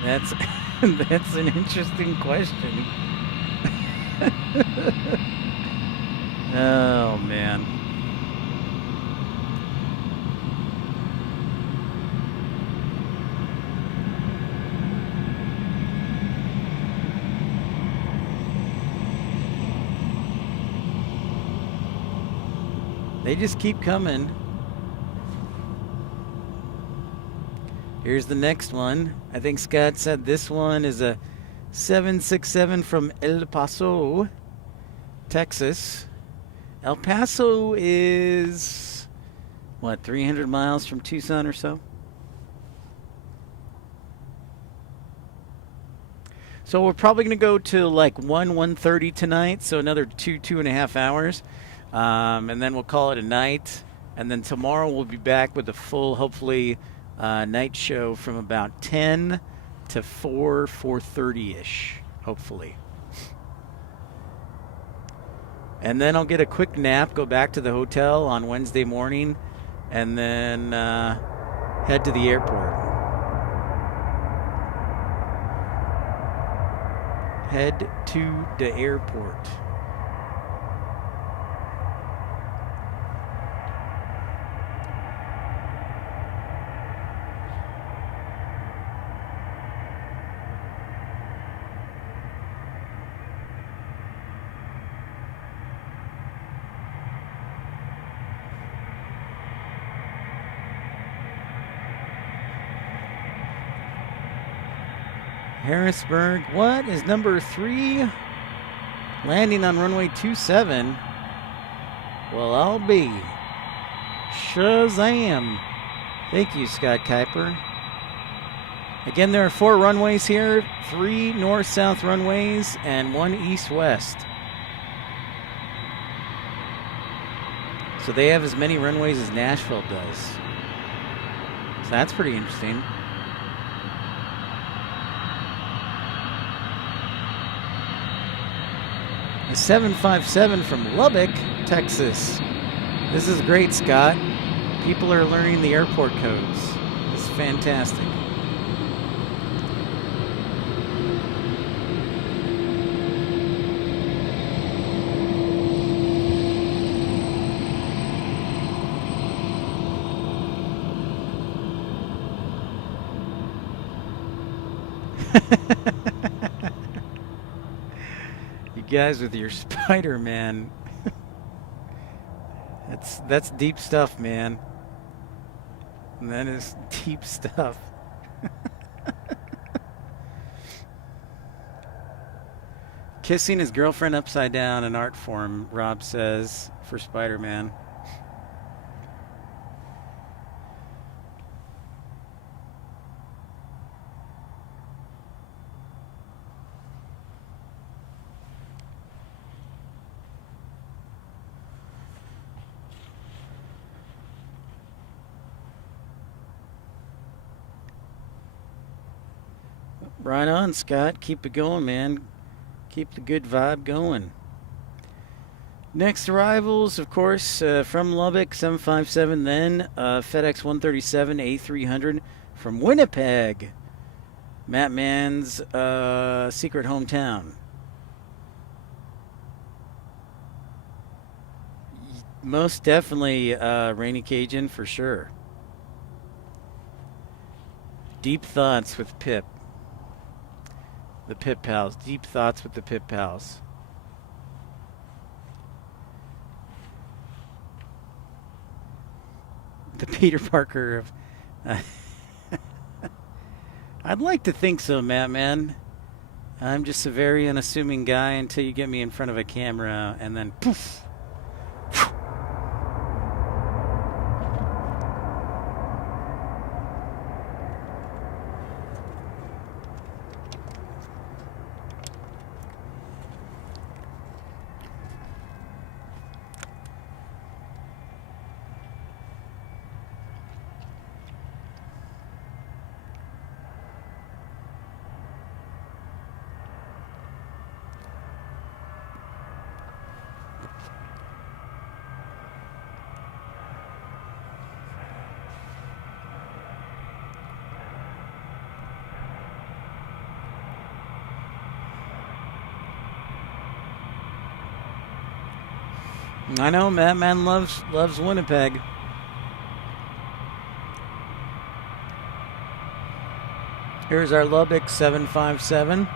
That's an interesting question. Oh, man. They just keep coming. Here's the next one. I think Scott said this one is a 767 from El Paso, Texas. El Paso is, what, 300 miles from Tucson or so? So we're probably going to go to like 1:30 tonight, so another 2.5 hours. And then we'll call it a night. And then tomorrow we'll be back with a full, hopefully, night show from about 10 to 4:30-ish, hopefully. And then I'll get a quick nap, go back to the hotel on Wednesday morning, and then head to the airport. Head to the airport. Harrisburg, what is number 3? Landing on runway 27. Well, I'll be. Shazam. Thank you, Scott Kuiper. Again, there are 4 runways here, 3 north-south runways and 1 east-west. So they have as many runways as Nashville does. So that's pretty interesting. A 757 from Lubbock, Texas. This is great, Scott. People are learning the airport codes. This is fantastic. You guys with your Spider-Man. That's deep stuff, man. And that is deep stuff. Kissing his girlfriend upside down, an art form, Rob says, for Spider-Man. Right on, Scott. Keep it going, man. Keep the good vibe going. Next arrivals, of course, from Lubbock, 757, then FedEx 137, A300 from Winnipeg, Matt Mann's secret hometown. Most definitely Rainy Cajun for sure. Deep thoughts with Pip. The Pip Pals. Deep thoughts with the Pip Pals. The Peter Parker of I'd like to think so, Matt, man. I'm just a very unassuming guy until you get me in front of a camera and then poof. I know, Matt Man loves Winnipeg. Here's our Lubbock 757.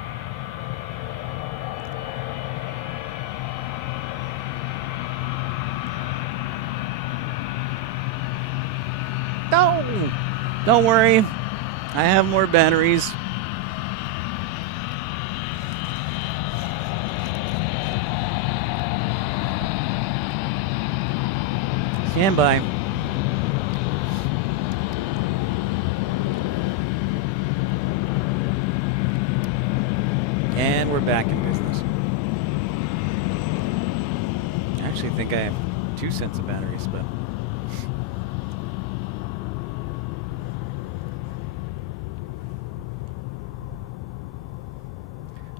No! Don't worry. I have more batteries. Stand by. And we're back in business. I actually think I have 2 sets of batteries, but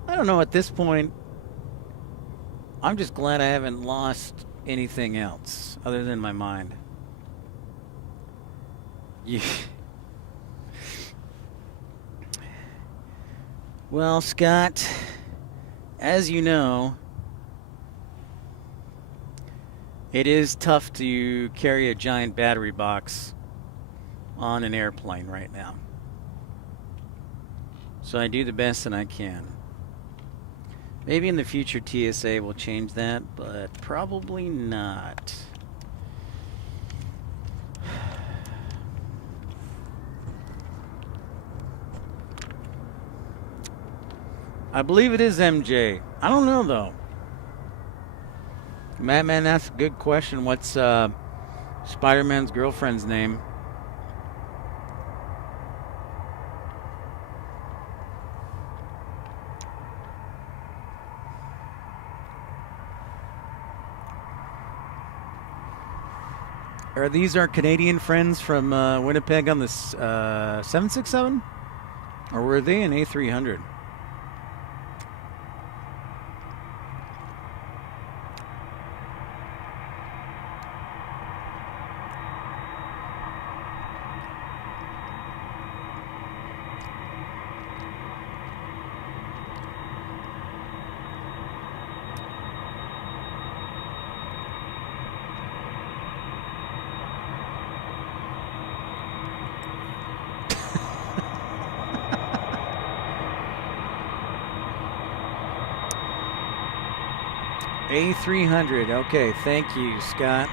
I don't know at this point. I'm just glad I haven't lost anything else other than my mind. Yeah. Well, Scott, as you know, it is tough to carry a giant battery box on an airplane right now. So I do the best that I can. Maybe in the future TSA will change that, but probably not. I believe it is MJ. I don't know, though. Man, that's a good question. What's Spider-Man's girlfriend's name? Are these our Canadian friends from Winnipeg on the 767? Or were they an A300? A300. Okay, thank you, Scott.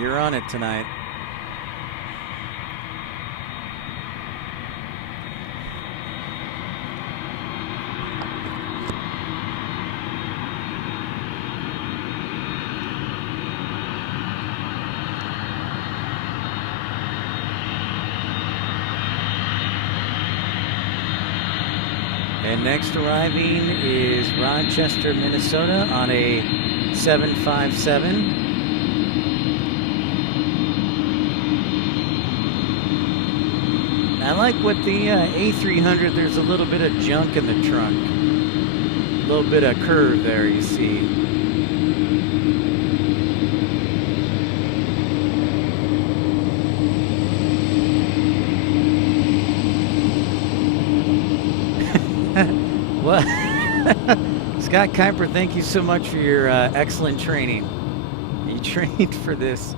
You're on it tonight. And next arriving is Rochester, Minnesota on a 757. I like what the A300, there's a little bit of junk in the trunk. A little bit of curve there, you see. What? Scott Kuiper, thank you so much for your excellent training. You trained for this.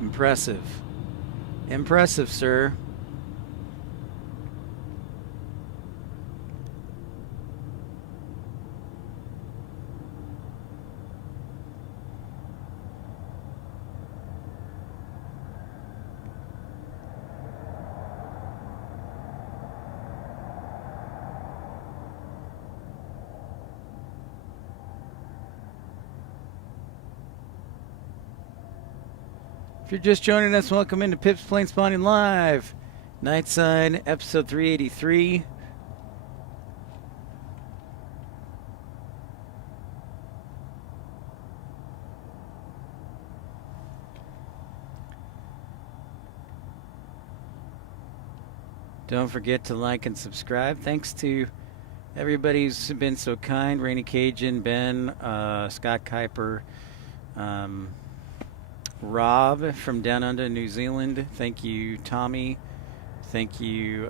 Impressive. Impressive, sir. If you're just joining us, welcome into Pip's Plane Spotting Live. Night Sign, episode 383. Don't forget to like and subscribe. Thanks to everybody who's been so kind. Rainy Cajun, Ben, Scott Kuiper, Rob from down under New Zealand. Thank you, Tommy. Thank you,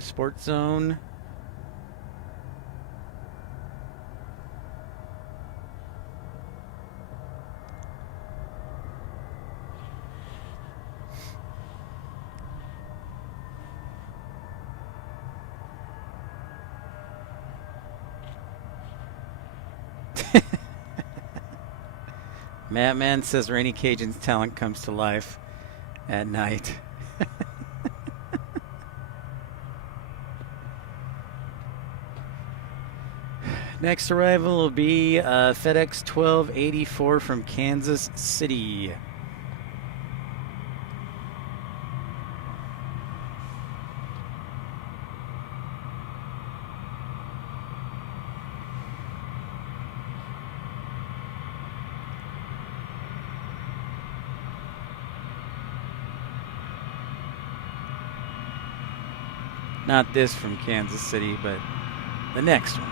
Sports Zone. Matt Man says Rainy Cajun's talent comes to life at night. Next arrival will be FedEx 1284 from Kansas City. Not this from Kansas City, but the next one.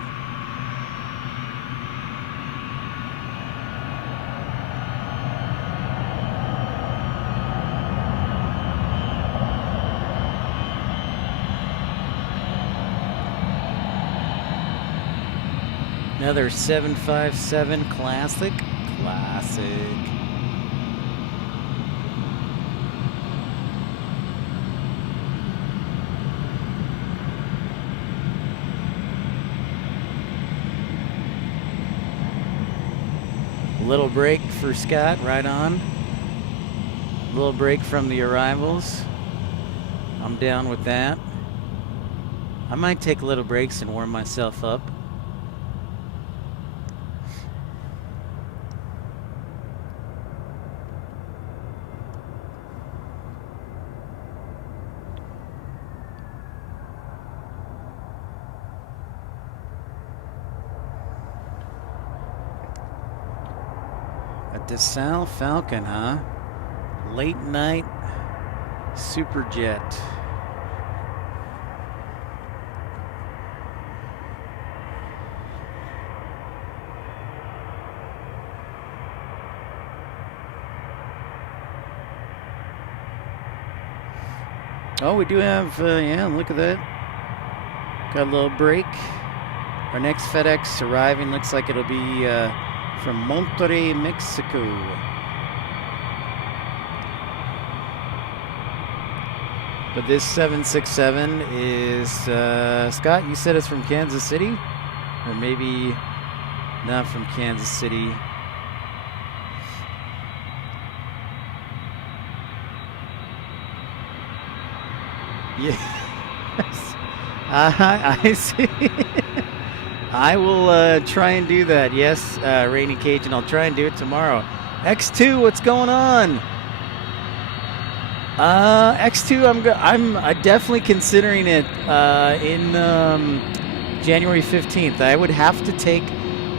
Another 757 Classic. Little break for Scott, right on. Little break from the arrivals. I'm down with that. I might take little breaks and warm myself up. DeSalle Falcon, huh? Late night Superjet. Oh, we do have, yeah, look at that. Got a little break. Our next FedEx arriving looks like it'll be from Monterrey, Mexico. But this 767 is, Scott, you said it's from Kansas City? Or maybe not from Kansas City. Yes. I see. I will try and do that. Yes, Rainy Cajun, I'll try and do it tomorrow. X2, what's going on? X2, I'm definitely considering it in January 15th. I would have to take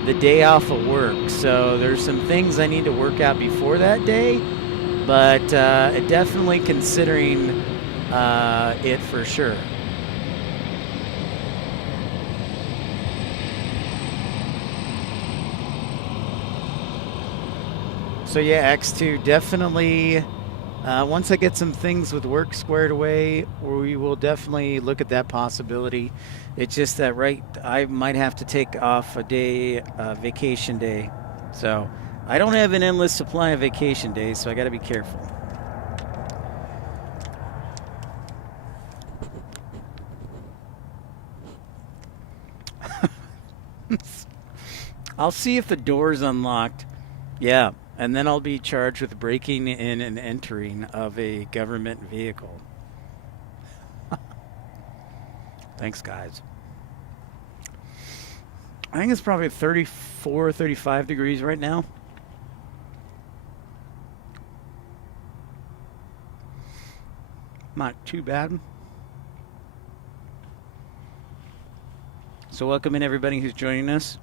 the day off of work, so there's some things I need to work out before that day, but definitely considering it for sure. So yeah, X2 definitely, once I get some things with work squared away, we will definitely look at that possibility. It's just that I might have to take off a day, vacation day. So I don't have an endless supply of vacation days, so I got to be careful. I'll see if the door's unlocked. Yeah. And then I'll be charged with breaking in and entering of a government vehicle. Thanks, guys. I think it's probably 34, 35 degrees right now. Not too bad. So welcome in everybody who's joining us,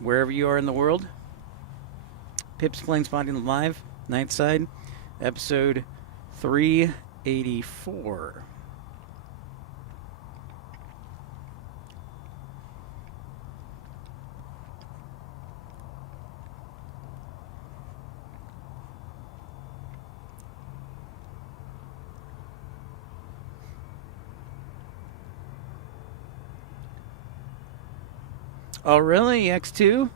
wherever you are in the world. Pip's PLANESPOTTING Live, Night Side, episode 384. Oh, really? X2?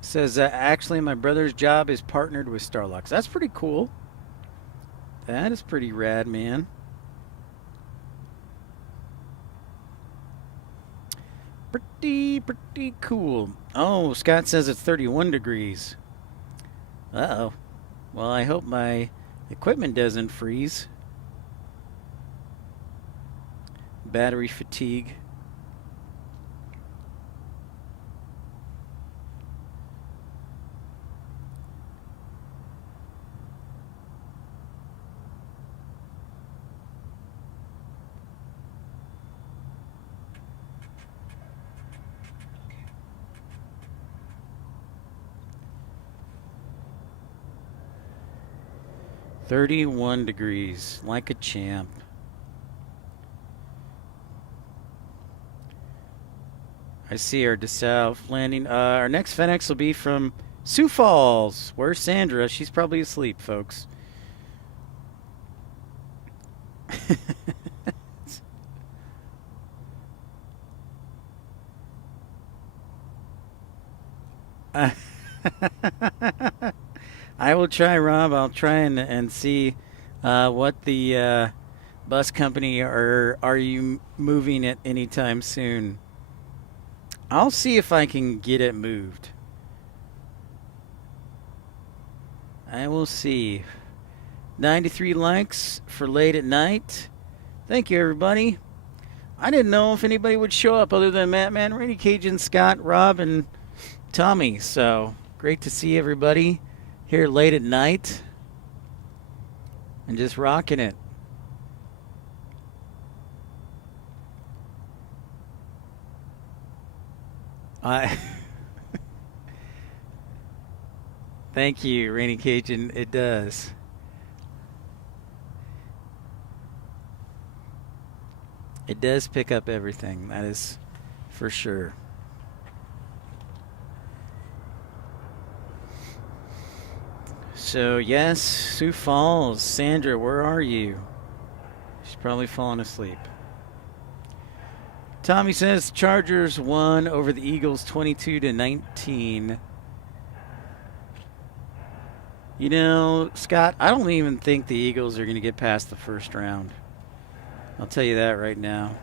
Says, actually, my brother's job is partnered with Starlux. That's pretty cool. That is pretty rad, man. Pretty cool. Oh, Scott says it's 31 degrees. Uh-oh. Well, I hope my equipment doesn't freeze. Battery fatigue. $31 degrees, like a champ. I see our DeSouth landing. Our next FedEx will be from Sioux Falls. Where's Sandra? She's probably asleep, folks. I will try, Rob. I'll try and see what the bus company are you moving it anytime soon. I'll see if I can get it moved. I will see. 93 likes for late at night. Thank you, everybody. I didn't know if anybody would show up other than Matt Man, Randy Cajun, Scott, Rob, and Tommy. So great to see everybody here late at night and just rocking it. Thank you, Rainy Cajun. It does. It does pick up everything. That is for sure. So, yes, Sioux Falls. Sandra, where are you? She's probably falling asleep. Tommy says Chargers won over the Eagles 22-19. You know, Scott, I don't even think the Eagles are going to get past the first round. I'll tell you that right now.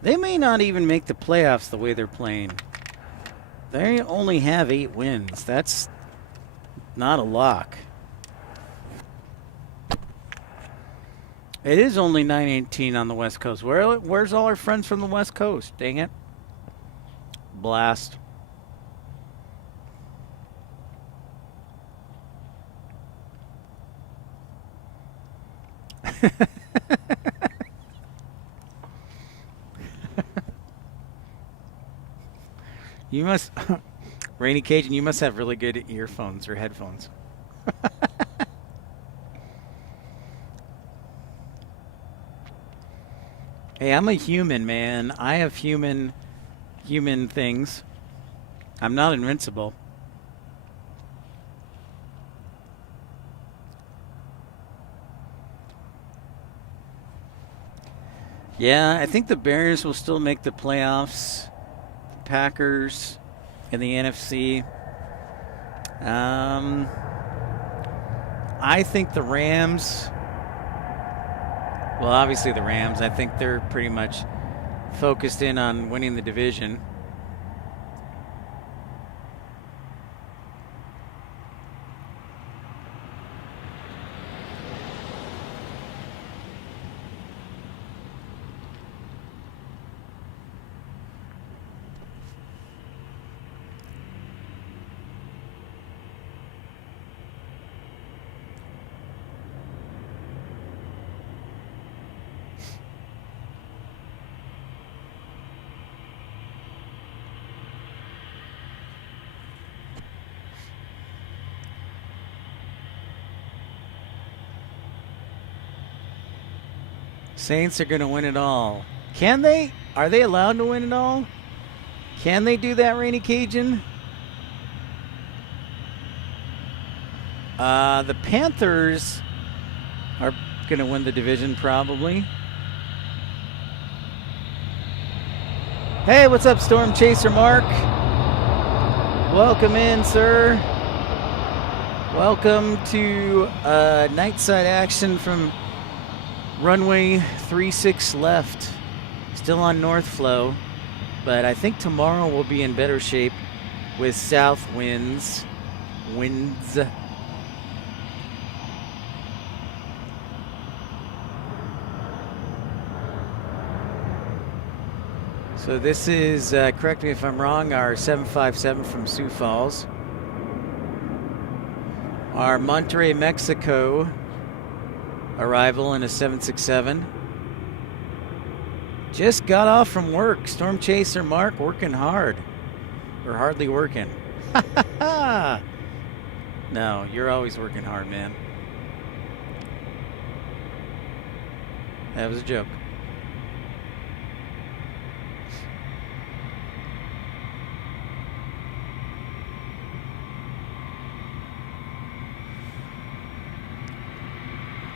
They may not even make the playoffs the way they're playing. They only have 8 wins. That's not a lock. It is only 9:18 on the West Coast. Where's all our friends from the West Coast? Dang it. Blast. You must, Rainy Cajun, you must have really good earphones or headphones. Hey, I'm a human, man. I have human things. I'm not invincible. Yeah, I think the Bears will still make the playoffs. Packers in the NFC. I think the Rams. Well, obviously the Rams. I think they're pretty much focused in on winning the division. Saints are going to win it all. Can they? Are they allowed to win it all? Can they do that, Rainy Cajun? The Panthers are going to win the division probably. Hey, what's up, Storm Chaser Mark? Welcome in, sir. Welcome to night side action from runway 36 left. Still on north flow, but I think tomorrow we'll be in better shape with south winds. So this is, correct me if I'm wrong, our 757 from Sioux Falls. Our Monterrey, Mexico arrival in a 767. Just got off from work. Storm Chaser Mark working hard. Or hardly working. No, you're always working hard, man. That was a joke.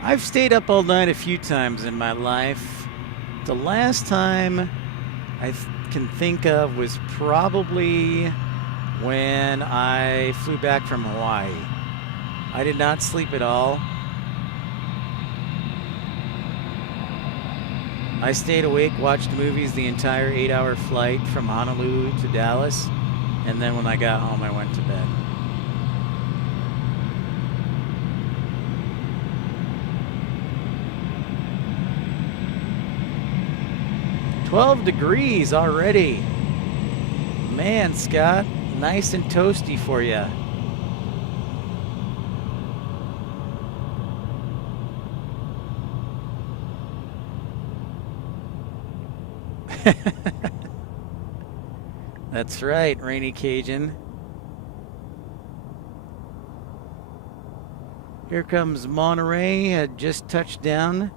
I've stayed up all night a few times in my life. The last time I can think of was probably when I flew back from Hawaii. I did not sleep at all. I stayed awake, watched movies the entire 8-hour flight from Honolulu to Dallas, and then when I got home I went to bed. 12 degrees already. Man, Scott, nice and toasty for you. That's right, Rainy Cajun. Here comes Monterey, had just touched down.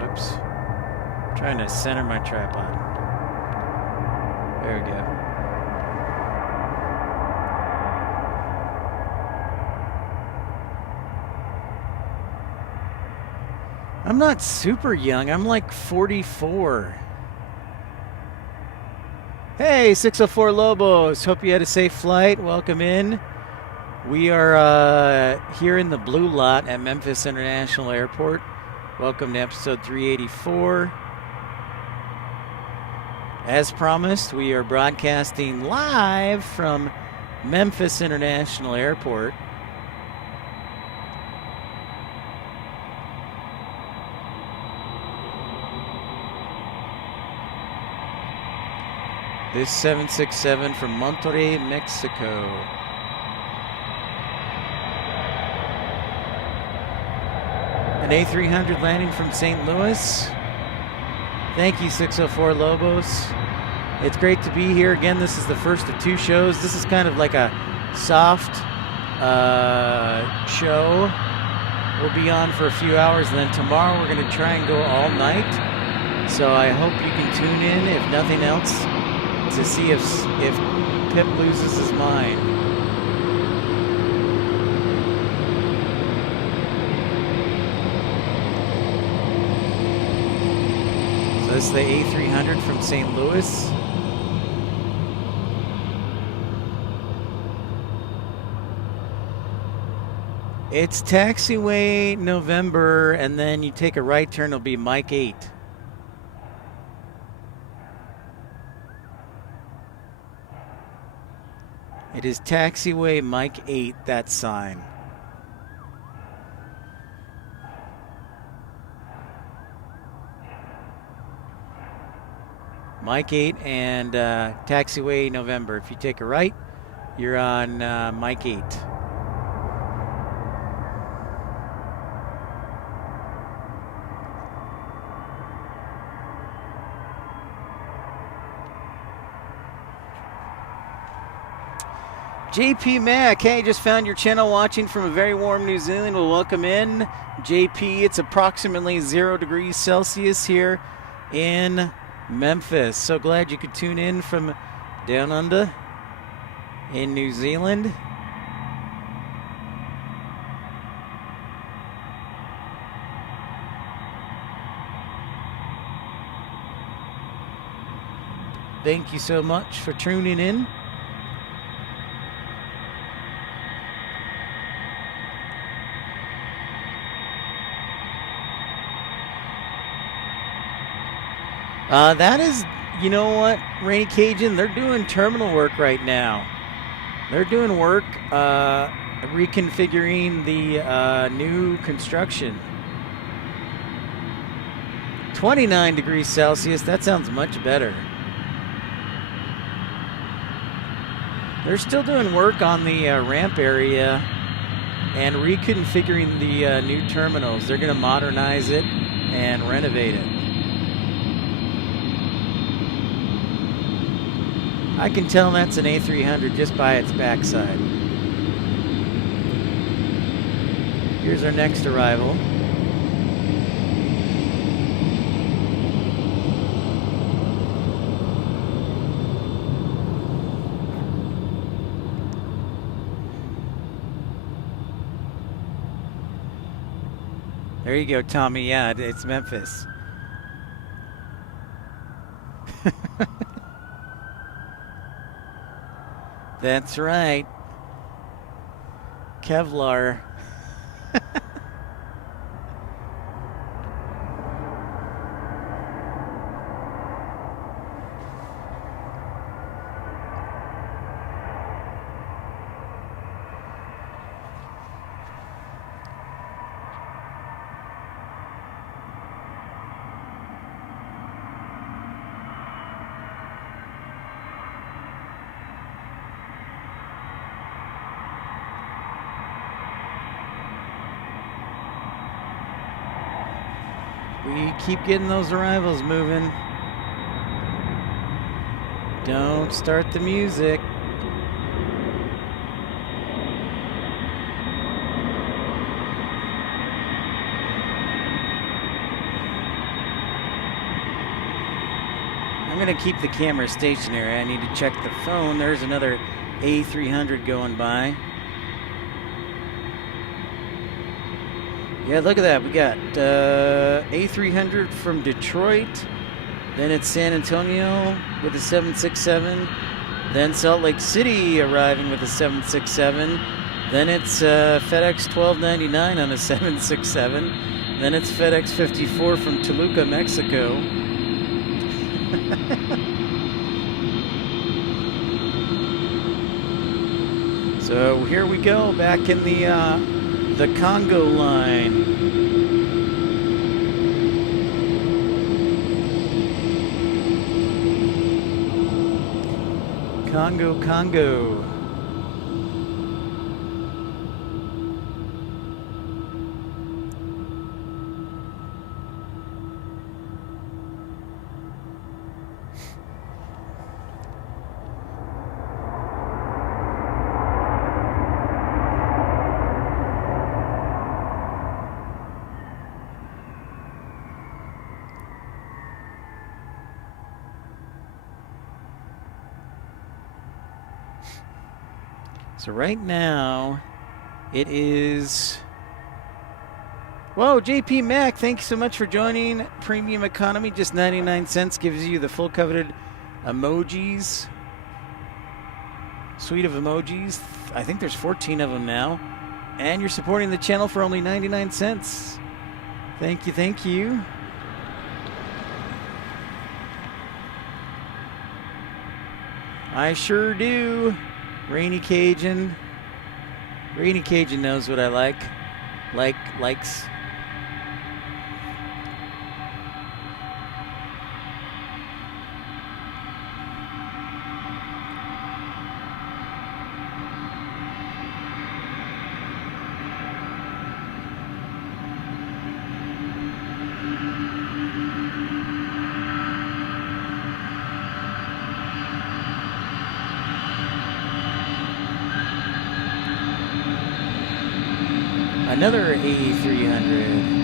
Whoops. Trying to center my tripod. There we go. I'm not super young. I'm like 44. Hey, 604 Lobos. Hope you had a safe flight. Welcome in. We are here in the blue lot at Memphis International Airport. Welcome to episode 384. As promised, we are broadcasting live from Memphis International Airport. This 767 from Monterrey, Mexico. An A300 landing from St. Louis. Thank you, 604 Lobos. It's great to be here. Again, this is the first of two shows. This is kind of like a soft show. We'll be on for a few hours, and then tomorrow we're going to try and go all night. So I hope you can tune in, if nothing else, to see if Pip loses his mind. So this is the A300 from St. Louis. It's taxiway November, and then you take a right turn, it'll be Mike 8. It is taxiway Mike 8, that sign. Mike 8 and taxiway November. If you take a right, you're on Mike 8. JP Mac, hey, just found your channel watching from a very warm New Zealand. Well, welcome in. JP, it's approximately 0 degrees Celsius here in Memphis. So glad you could tune in from down under in New Zealand. Thank you so much for tuning in. That is, you know what, Rainy Cajun, they're doing terminal work right now. They're doing work reconfiguring the new construction. 29 degrees Celsius, that sounds much better. They're still doing work on the ramp area and reconfiguring the new terminals. They're going to modernize it and renovate it. I can tell that's an A300 just by its backside. Here's our next arrival. There you go, Tommy. Yeah, it's Memphis. That's right. Kevlar. We keep getting those arrivals moving. Don't start the music. I'm gonna keep the camera stationary. I need to check the phone. There's another A300 going by. Yeah, look at that. We got A300 from Detroit. Then it's San Antonio with a 767. Then Salt Lake City arriving with a 767. Then it's FedEx 1299 on a 767. Then it's FedEx 54 from Toluca, Mexico. So here we go, back in the Congo line. Congo. So right now, it is... Whoa, JP Mac, thank you so much for joining. Premium Economy, just 99 cents, gives you the full coveted emojis. Suite of emojis. I think there's 14 of them now. And you're supporting the channel for only 99 cents. Thank you, thank you. I sure do. Rainy Cajun. Rainy Cajun knows what I like. Likes. Another A300.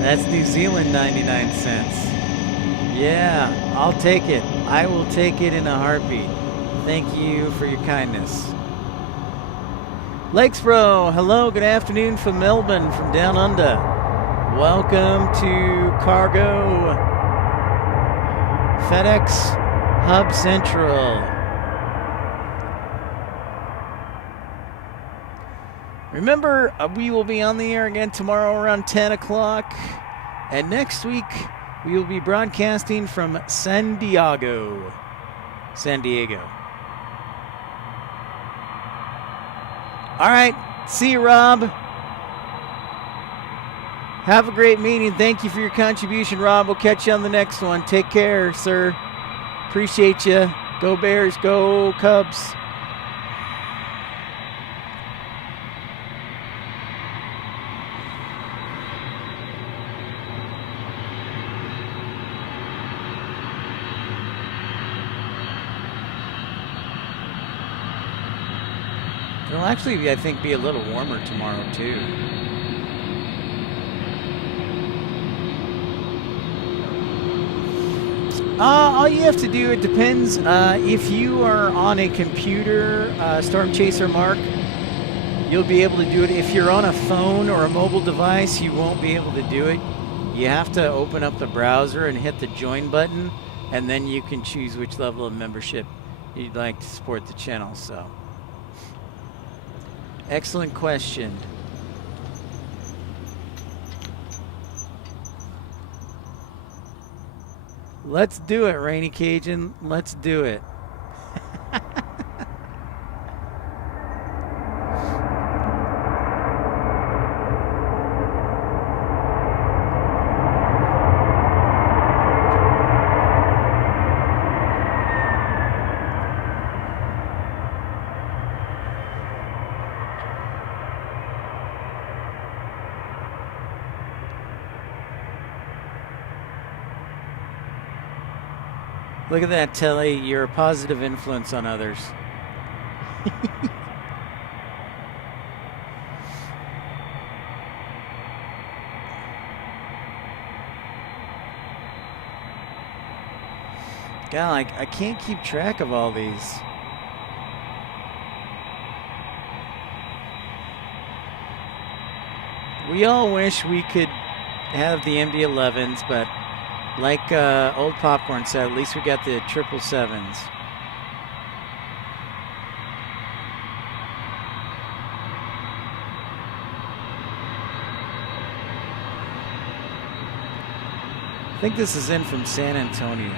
That's New Zealand 99 cents. Yeah, I'll take it. I will take it in a heartbeat. Thank you for your kindness. Lakes Bro, hello, good afternoon from Melbourne, from down under. Welcome to Cargo FedEx Hub Central. Remember, we will be on the air again tomorrow around 10 o'clock. And next week, we will be broadcasting from San Diego. San Diego. All right. See you, Rob. Have a great meeting. Thank you for your contribution, Rob. We'll catch you on the next one. Take care, sir. Appreciate you. Go Bears. Go Cubs. It'll actually, I think, be a little warmer tomorrow, too. All you have to do, it depends. If you are on a computer, Storm Chaser Mark, you'll be able to do it. If you're on a phone or a mobile device, you won't be able to do it. You have to open up the browser and hit the join button, and then you can choose which level of membership you'd like to support the channel. So, excellent question. Let's do it, Rainy Cajun. Let's do it. Look at that, Telly. You're a positive influence on others. God, I can't keep track of all these. We all wish we could have the MD-11s, but like Old Popcorn said, at least we got the 777s. I think this is in from San Antonio.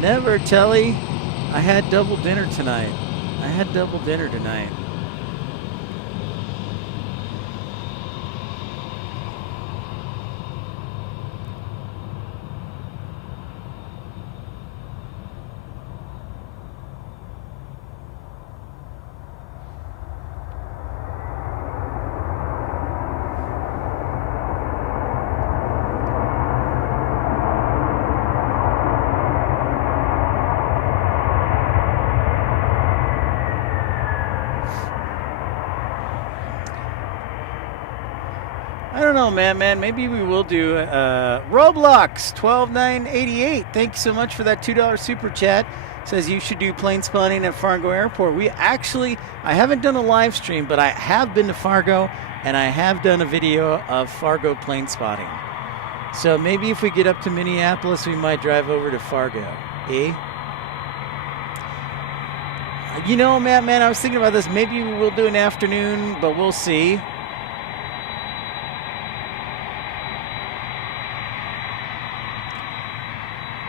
Never, Telly. I had double dinner tonight. I don't know, man. Maybe we will do Roblox 12988. Thank you so much for that $2 super chat. Says you should do plane spotting at Fargo Airport. I haven't done a live stream, but I have been to Fargo, and I have done a video of Fargo plane spotting. So maybe if we get up to Minneapolis, we might drive over to Fargo. Eh? You know, Matt, man, I was thinking about this. Maybe we'll do an afternoon, but we'll see.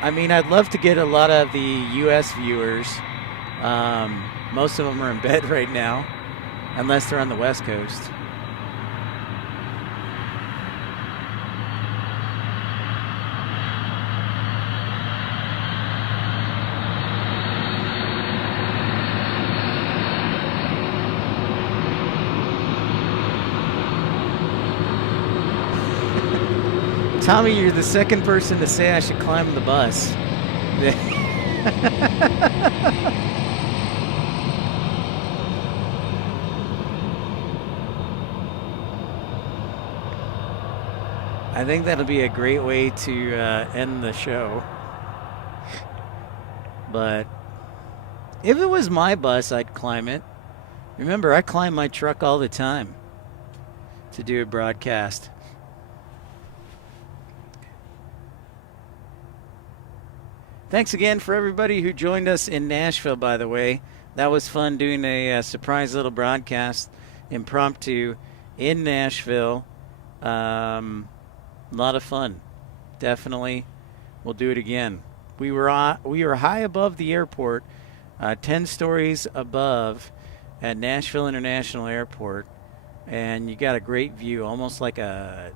I mean, I'd love to get a lot of the U.S. viewers. Most of them are in bed right now, unless they're on the West Coast. Tommy, you're the second person to say I should climb the bus. I think that'll be a great way to end the show. But if it was my bus, I'd climb it. Remember, I climb my truck all the time to do a broadcast. Thanks again for everybody who joined us in Nashville, by the way. That was fun doing a surprise little broadcast, impromptu, in Nashville. A lot of fun. Definitely. We'll do it again. We were high above the airport, 10 stories above at Nashville International Airport. And you got a great view, almost like a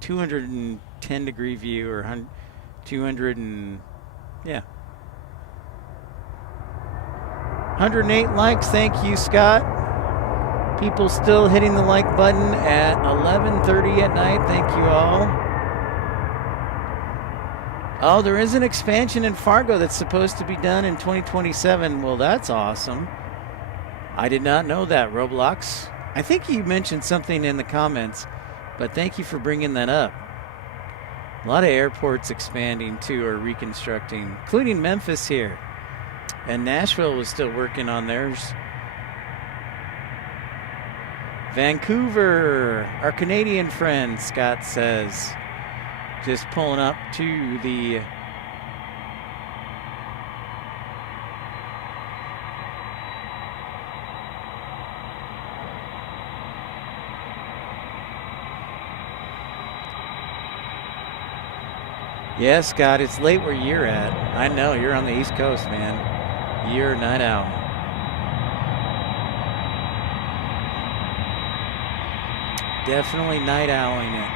210 degree view, or 200 and... yeah. 108 likes. Thank you, Scott. People still hitting the like button at 11:30 at night. Thank you all. Oh, there is an expansion in Fargo that's supposed to be done in 2027. Well, that's awesome. I did not know that, Roblox. I think you mentioned something in the comments, but thank you for bringing that up. A lot of airports expanding too, or reconstructing, including Memphis here. And Nashville was still working on theirs. Vancouver, our Canadian friend, Scott says. Just pulling up to the... Yeah, Scott, it's late where you're at. I know, you're on the East Coast, man. You're a night owl. Definitely night owling it.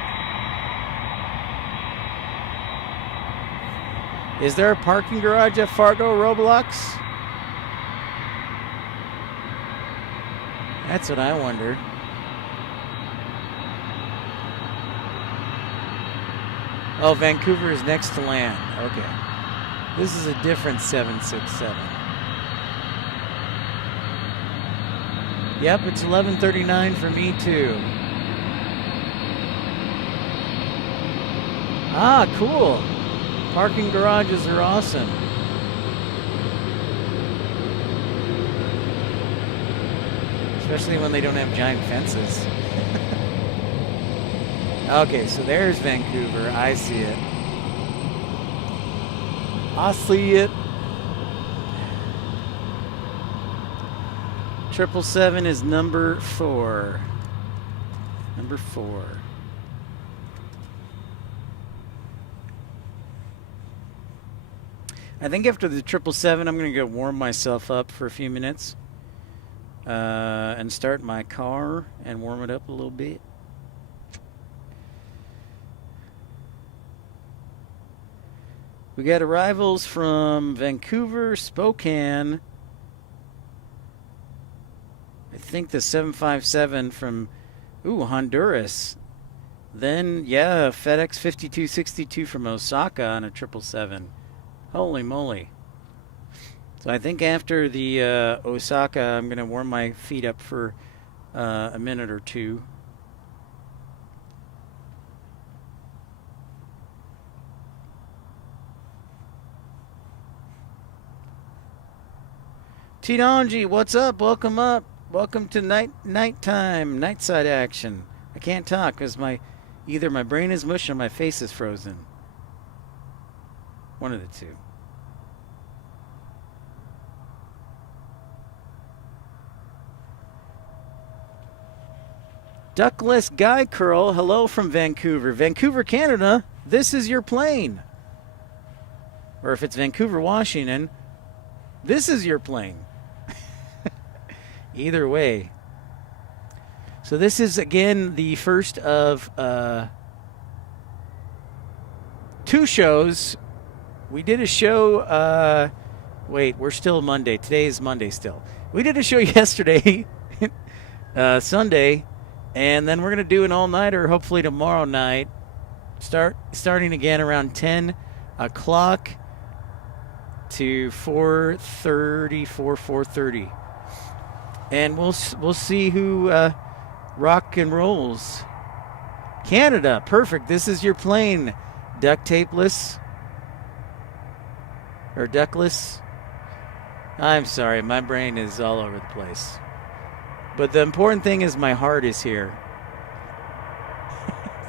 Is there a parking garage at Fargo, Roblox? That's what I wonder. Oh, Vancouver is next to land. Okay. This is a different 767. Yep, it's 11:39 for me too. Ah, cool. Parking garages are awesome. Especially when they don't have giant fences. Okay, so there's Vancouver. I see it. I see it. 777 is number 4. Number 4. I think after the 777, I'm going to go warm myself up for a few minutes and start my car and warm it up a little bit. We got arrivals from Vancouver, Spokane. I think the 757 from, Honduras. Then, yeah, FedEx 5262 from Osaka on a 777. Holy moly. So I think after the Osaka, I'm going to warm my feet up for a minute or two. Tidonji, what's up? Welcome up. Welcome to nighttime, nightside action. I can't talk because either my brain is mush or my face is frozen. One of the two. Duckless Guy Curl, hello from Vancouver. Vancouver, Canada, this is your plane. Or if it's Vancouver, Washington, this is your plane. Either way. So this is, again, the first of 2 shows. We did a show, wait, we're still Monday. Today is Monday still. We did a show yesterday, Sunday, and then we're going to do an all-nighter hopefully tomorrow night, starting again around 10 o'clock to 4:30. And we'll see who rock and rolls. Canada, perfect. This is your plane. Duct tapeless. Or ductless. I'm sorry, my brain is all over the place. But the important thing is my heart is here.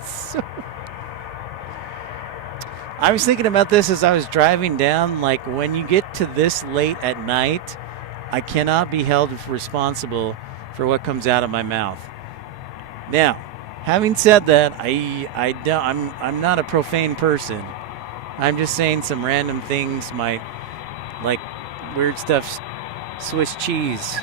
So, I was thinking about this as I was driving down. Like, when you get to this late at night, I cannot be held responsible for what comes out of my mouth. Now, having said that, I'm not a profane person. I'm just saying some random things might, like weird stuff, Swiss cheese.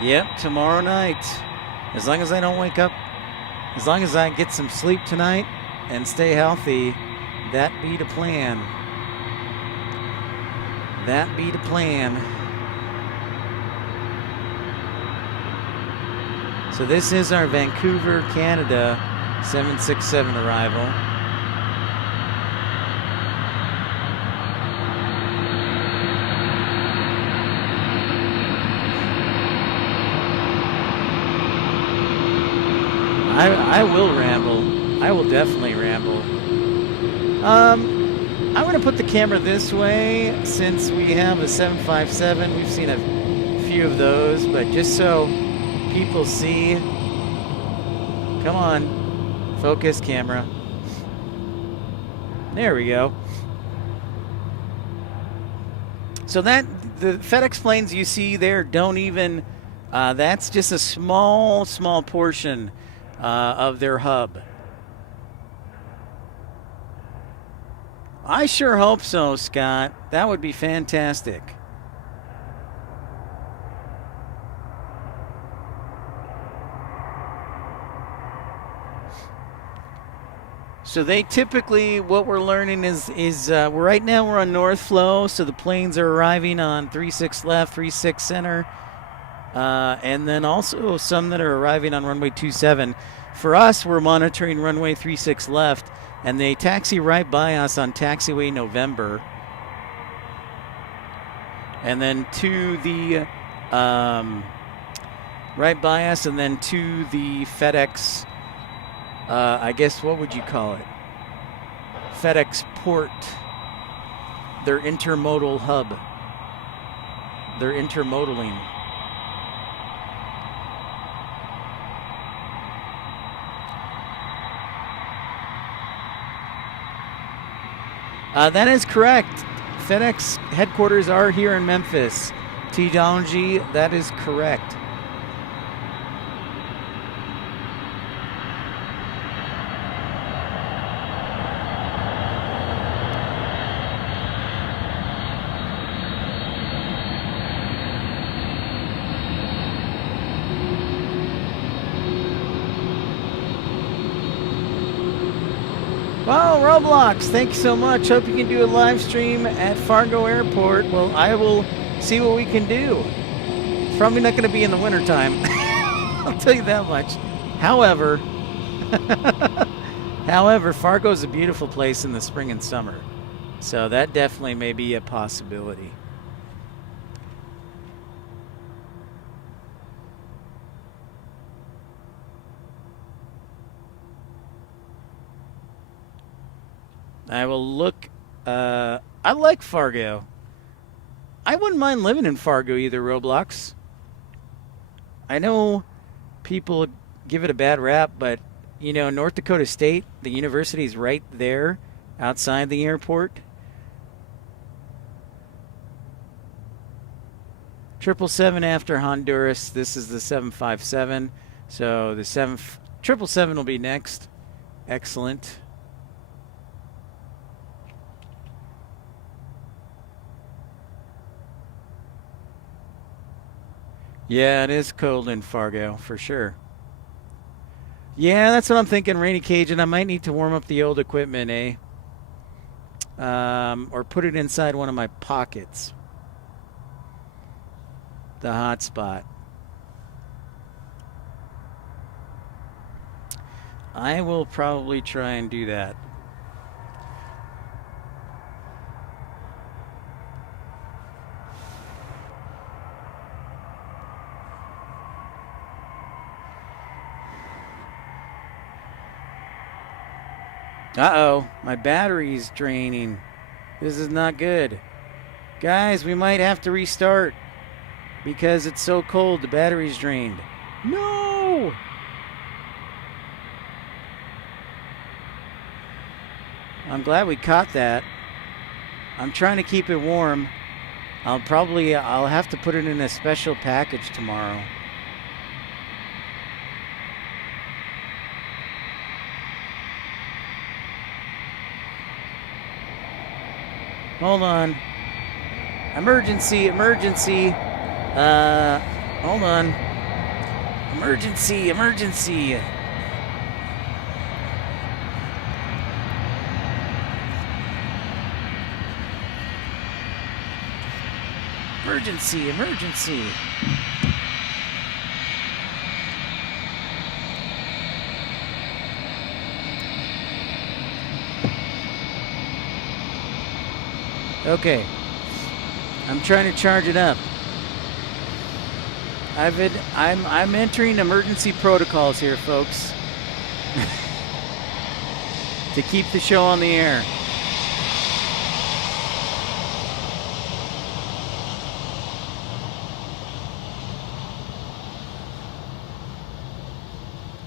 Yep, tomorrow night. As long as I don't wake up, as long as I get some sleep tonight and stay healthy, that be the plan. That be the plan. So this is our Vancouver, Canada 767 arrival. I will ramble. I will definitely ramble. I'm going to put the camera this way since we have a 757. We've seen a few of those, but just so people see. Come on. Focus, camera. There we go. So that the FedEx planes you see there don't even, that's just a small portion of their hub. I sure hope so, Scott. That would be fantastic. So they typically, what we're learning is right now we're on north flow, so the planes are arriving on 36 left, 36 center, and then also some that are arriving on runway 27. For us, we're monitoring runway 36 left, and they taxi right by us on taxiway November. And then to the, right by us, and then to the FedEx, I guess, what would you call it? FedEx port. Their intermodal hub. They're intermodaling. That is correct. FedEx headquarters are here in Memphis. T-Donji, that is correct. Well, Roblox, thank you so much. Hope you can do a live stream at Fargo Airport. Well, I will see what we can do. It's probably not going to be in the wintertime. I'll tell you that much. However, Fargo is a beautiful place in the spring and summer. So that definitely may be a possibility. I will look. I like Fargo. I wouldn't mind living in Fargo either, Roblox. I know people give it a bad rap, but you know, North Dakota State, the university is right there outside the airport. 777 after Honduras. This is the 757. So the 777 will be next. Excellent. Yeah, it is cold in Fargo, for sure. Yeah, that's what I'm thinking, Rainy Cajun. I might need to warm up the old equipment, eh? Or put it inside one of my pockets. The hotspot. I will probably try and do that. Uh-oh, my battery's draining. This is not good. Guys, we might have to restart because it's so cold, the battery's drained. No! I'm glad we caught that. I'm trying to keep it warm. I'll have to put it in a special package tomorrow. Hold on. Emergency, emergency. Hold on. Emergency, emergency. Emergency, emergency. Okay. I'm trying to charge it up. I'm entering emergency protocols here, folks. To keep the show on the air.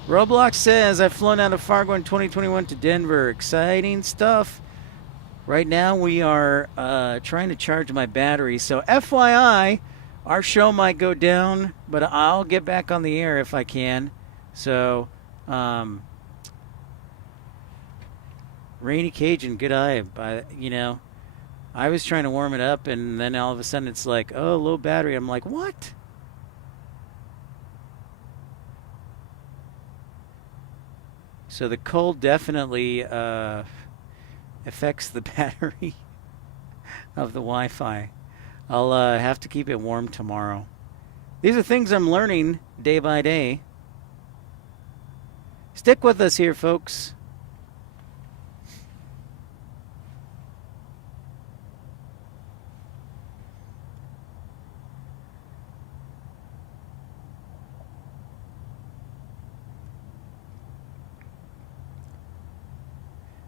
Roblox says, I've flown out of Fargo in 2021 to Denver. Exciting stuff. Right now we are trying to charge my battery. So FYI, our show might go down, but I'll get back on the air if I can. So, Rainy Cajun, good eye. You know, I was trying to warm it up, and then all of a sudden it's like, oh, low battery. I'm like, what? So the cold definitely affects the battery of the Wi-Fi. I'll have to keep it warm tomorrow. These are things I'm learning day by day. Stick with us here, folks.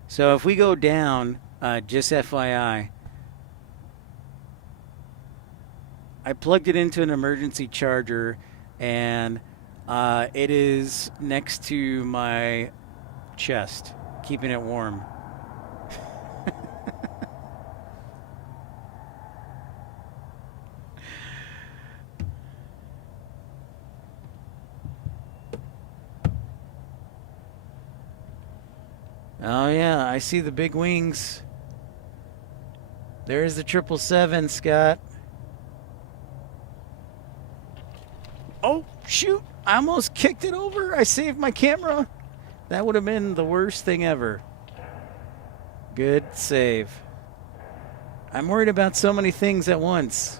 So if we go down, just FYI, I plugged it into an emergency charger, and it is next to my chest, keeping it warm. Oh yeah, I see the big wings. There's the 777, Scott. Oh, shoot. I almost kicked it over. I saved my camera. That would have been the worst thing ever. Good save. I'm worried about so many things at once.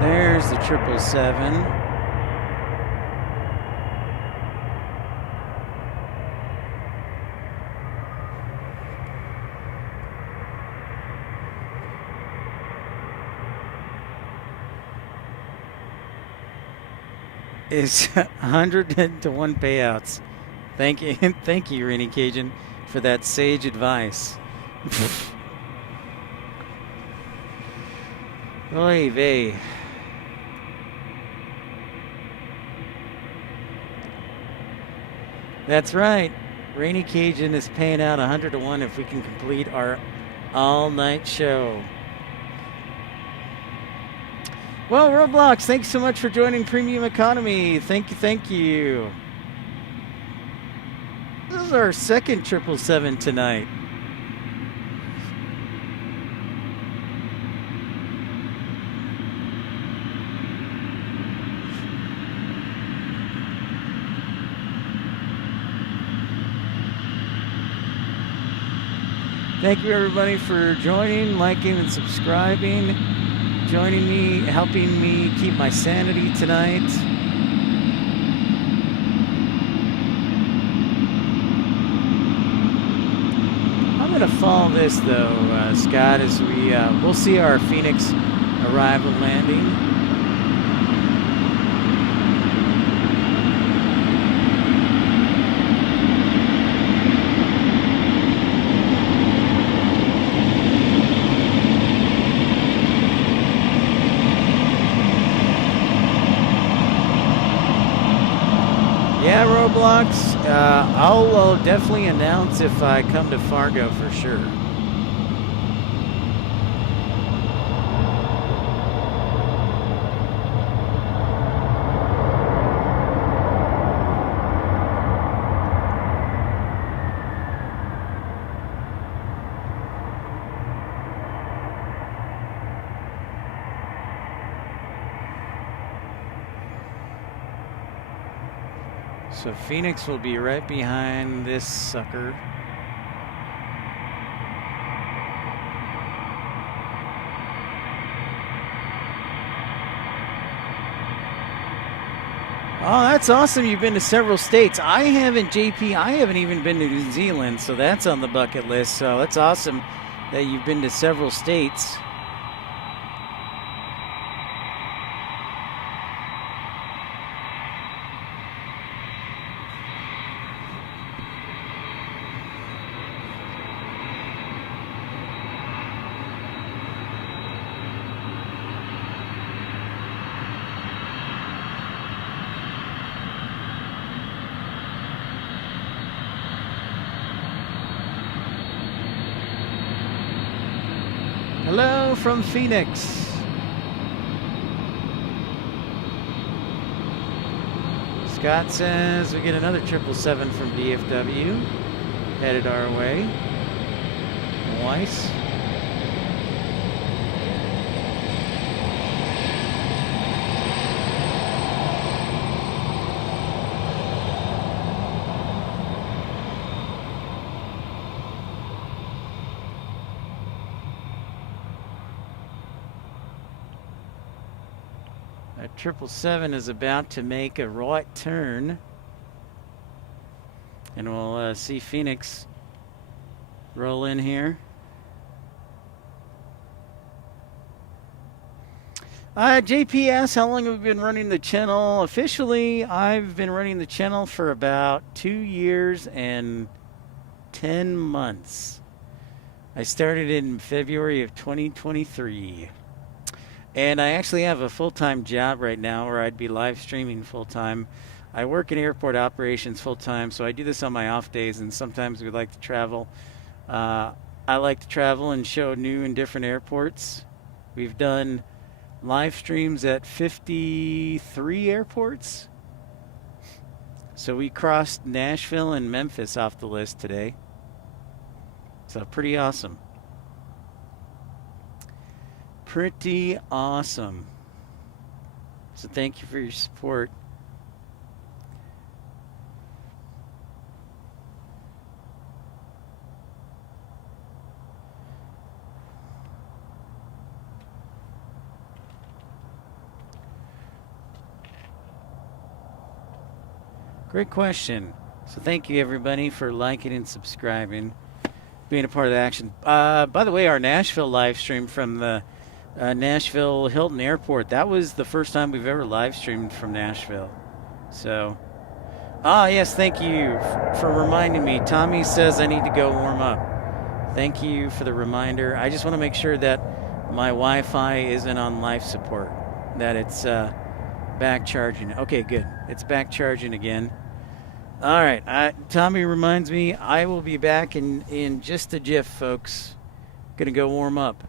There's the 777. is 100-to-1 payouts. Thank you, thank you, Rainy Cajun, for that sage advice. Oy vey. That's right. Rainy Cajun is paying out 100-to-1 if we can complete our all-night show. Well, Roblox, thanks so much for joining Premium Economy. Thank you, thank you. This is our second 777 tonight. Thank you, everybody, for joining, liking, and subscribing. Joining me, helping me keep my sanity tonight. I'm going to follow this, though, Scott, as we'll see our Phoenix arrival landing. Yeah, Roblox, I'll definitely announce if I come to Fargo for sure. So Phoenix will be right behind this sucker. Oh, that's awesome. You've been to several states. I haven't, JP. I haven't even been to New Zealand, so that's on the bucket list. So that's awesome that you've been to several states. Hello from Phoenix. Scott says we get another 777 from DFW headed our way. Nice. That 777 is about to make a right turn, and we'll see Phoenix roll in here. JP asks, how long have we been running the channel? Officially, I've been running the channel for about 2 years and 10 months. I started in February of 2023. And I actually have a full-time job right now where I'd be live streaming full-time. I work in airport operations full-time, so I do this on my off days, and sometimes we like to travel. I like to travel and show new and different airports. We've done live streams at 53 airports. So we crossed Nashville and Memphis off the list today. So pretty awesome. Pretty awesome. So thank you for your support. Great question. So thank you everybody for liking and subscribing, being a part of the action. By the way, our Nashville live stream from the Nashville Hilton Airport, that was the first time we've ever live streamed from Nashville. So, yes, thank you for reminding me. Tommy says I need to go warm up. Thank you for the reminder. I just want to make sure that my Wi-Fi isn't on life support, that it's back charging. Okay, good. It's back charging again. All right. Tommy reminds me I will be back in just a jiff, folks. Gonna go warm up.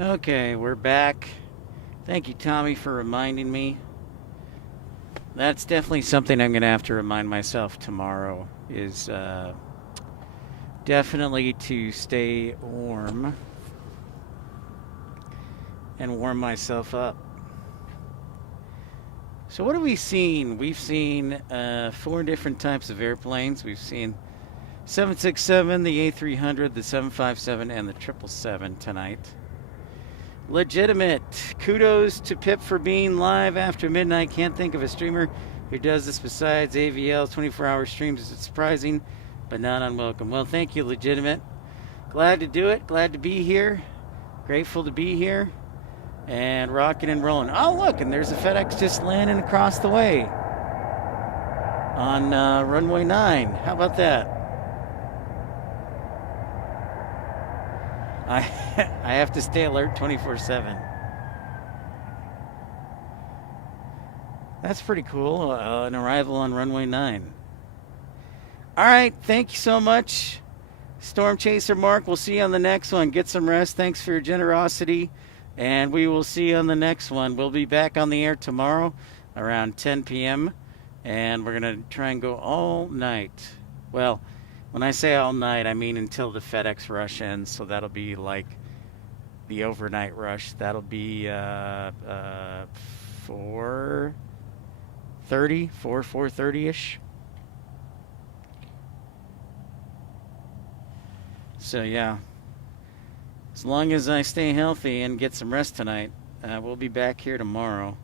Okay, we're back. Thank you, Tommy, for reminding me. That's definitely something I'm going to have to remind myself tomorrow, is definitely to stay warm and warm myself up. So what have we seen? We've seen 4 different types of airplanes. We've seen 767, the A300, the 757, and the 777 tonight. Legitimate. Kudos to Pip for being live after midnight. Can't think of a streamer who does this besides AVL. 24-hour streams is surprising, but not unwelcome. Well, thank you, Legitimate. Glad to do it. Glad to be here. Grateful to be here. And rocking and rolling. Oh, look, and there's a FedEx just landing across the way on runway 9. How about that? I have to stay alert 24/7. That's pretty cool. An arrival on runway 9. All right, thank you so much, Storm Chaser Mark. We'll see you on the next one. Get some rest. Thanks for your generosity, and we will see you on the next one. We'll be back on the air tomorrow around 10 p.m., and we're going to try and go all night. Well, when I say all night, I mean until the FedEx rush ends, so that'll be like the overnight rush. That'll be 4:30-ish. So, yeah. As long as I stay healthy and get some rest tonight, we'll be back here tomorrow.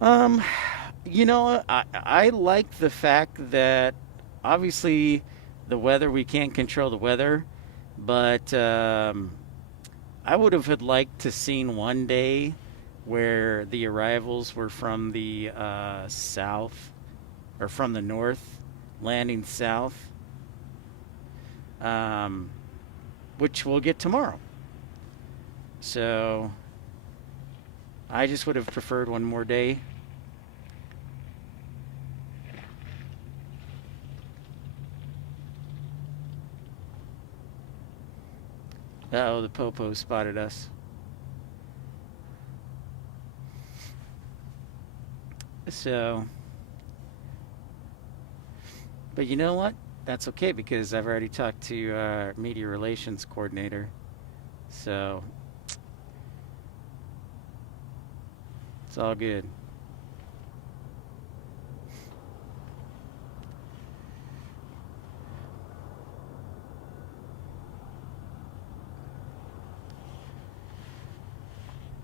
You know, I like the fact that obviously the weather, we can't control the weather, but I would have liked to seen one day where the arrivals were from the south, or from the north, landing south, which we'll get tomorrow. So I just would have preferred one more day. Uh-oh, the Popo spotted us. So, but you know what? That's okay, because I've already talked to our media relations coordinator. So, it's all good.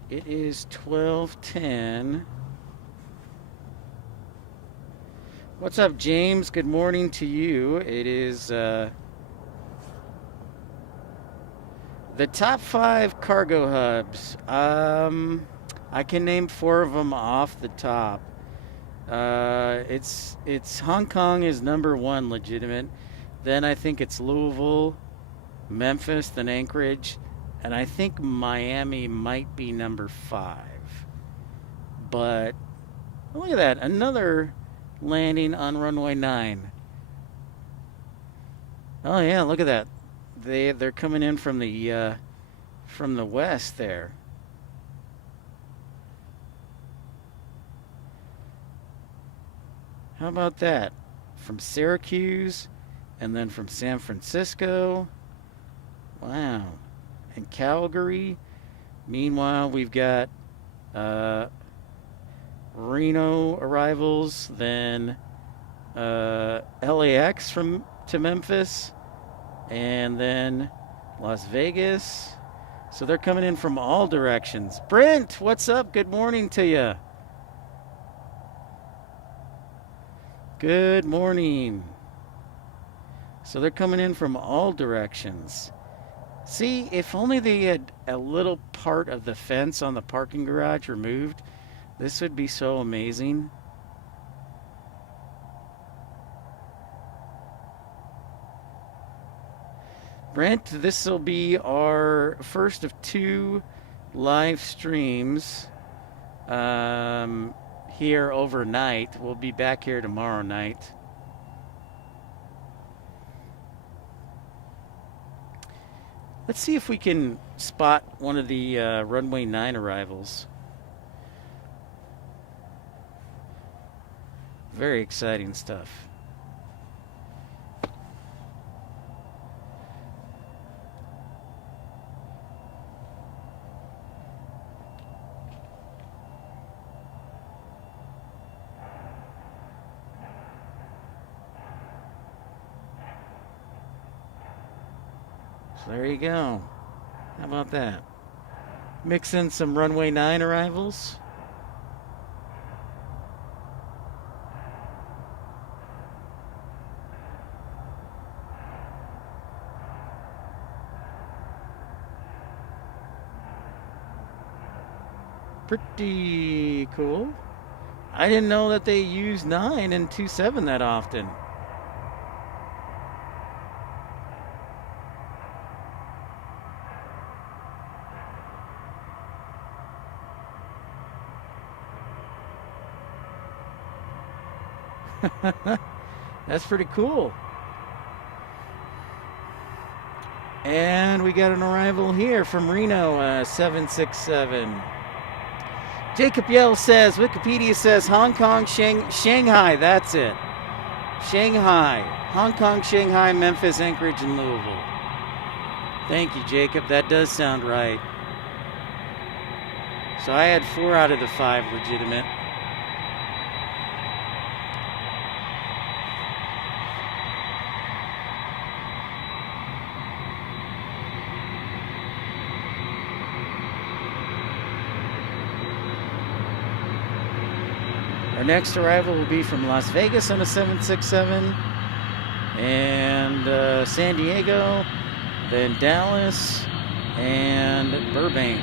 It is 12:10. What's up, James? Good morning to you. It is the top 5 cargo hubs. I can name 4 of them off the top. It's Hong Kong is number 1, legitimate. Then I think it's Louisville, Memphis, then Anchorage, and I think Miami might be number 5. But look at that, another landing on runway 9. Oh yeah, look at that. They're coming in from the west there. How about that? From Syracuse, and then from San Francisco. Wow. And Calgary. Meanwhile, we've got Reno arrivals, then LAX to Memphis, and then Las Vegas. So they're coming in from all directions. Brent, what's up? Good morning to you. Good morning. So they're coming in from all directions. See, if only they had a little part of the fence on the parking garage removed, this would be so amazing. Brent, this will be our first of 2 live streams here overnight. We'll be back here tomorrow night. Let's see if we can spot one of the runway 9 arrivals. Very exciting stuff. So there you go. How about that? Mix in some runway 9 arrivals. Pretty cool. I didn't know that they use 9 and 27 that often. That's pretty cool. And we got an arrival here from Reno, 767. Jacob Yell says, Wikipedia says Hong Kong, Shanghai, that's it. Shanghai, Hong Kong, Shanghai, Memphis, Anchorage, and Louisville. Thank you, Jacob. That does sound right. So I had 4 out of the 5 legitimate. Our next arrival will be from Las Vegas on a 767, and San Diego, then Dallas, and Burbank.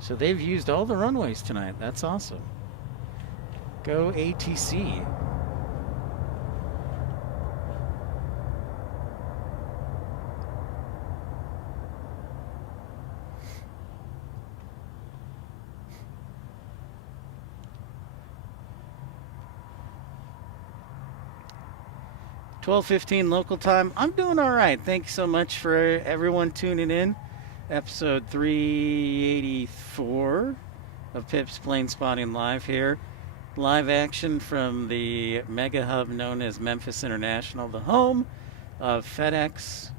So they've used all the runways tonight. That's awesome. Go ATC. $12:15 local time. I'm doing all right. Thanks so much for everyone tuning in. Episode 384 of Pip's Plane Spotting Live here. Live action from the mega hub known as Memphis International, the home of FedEx.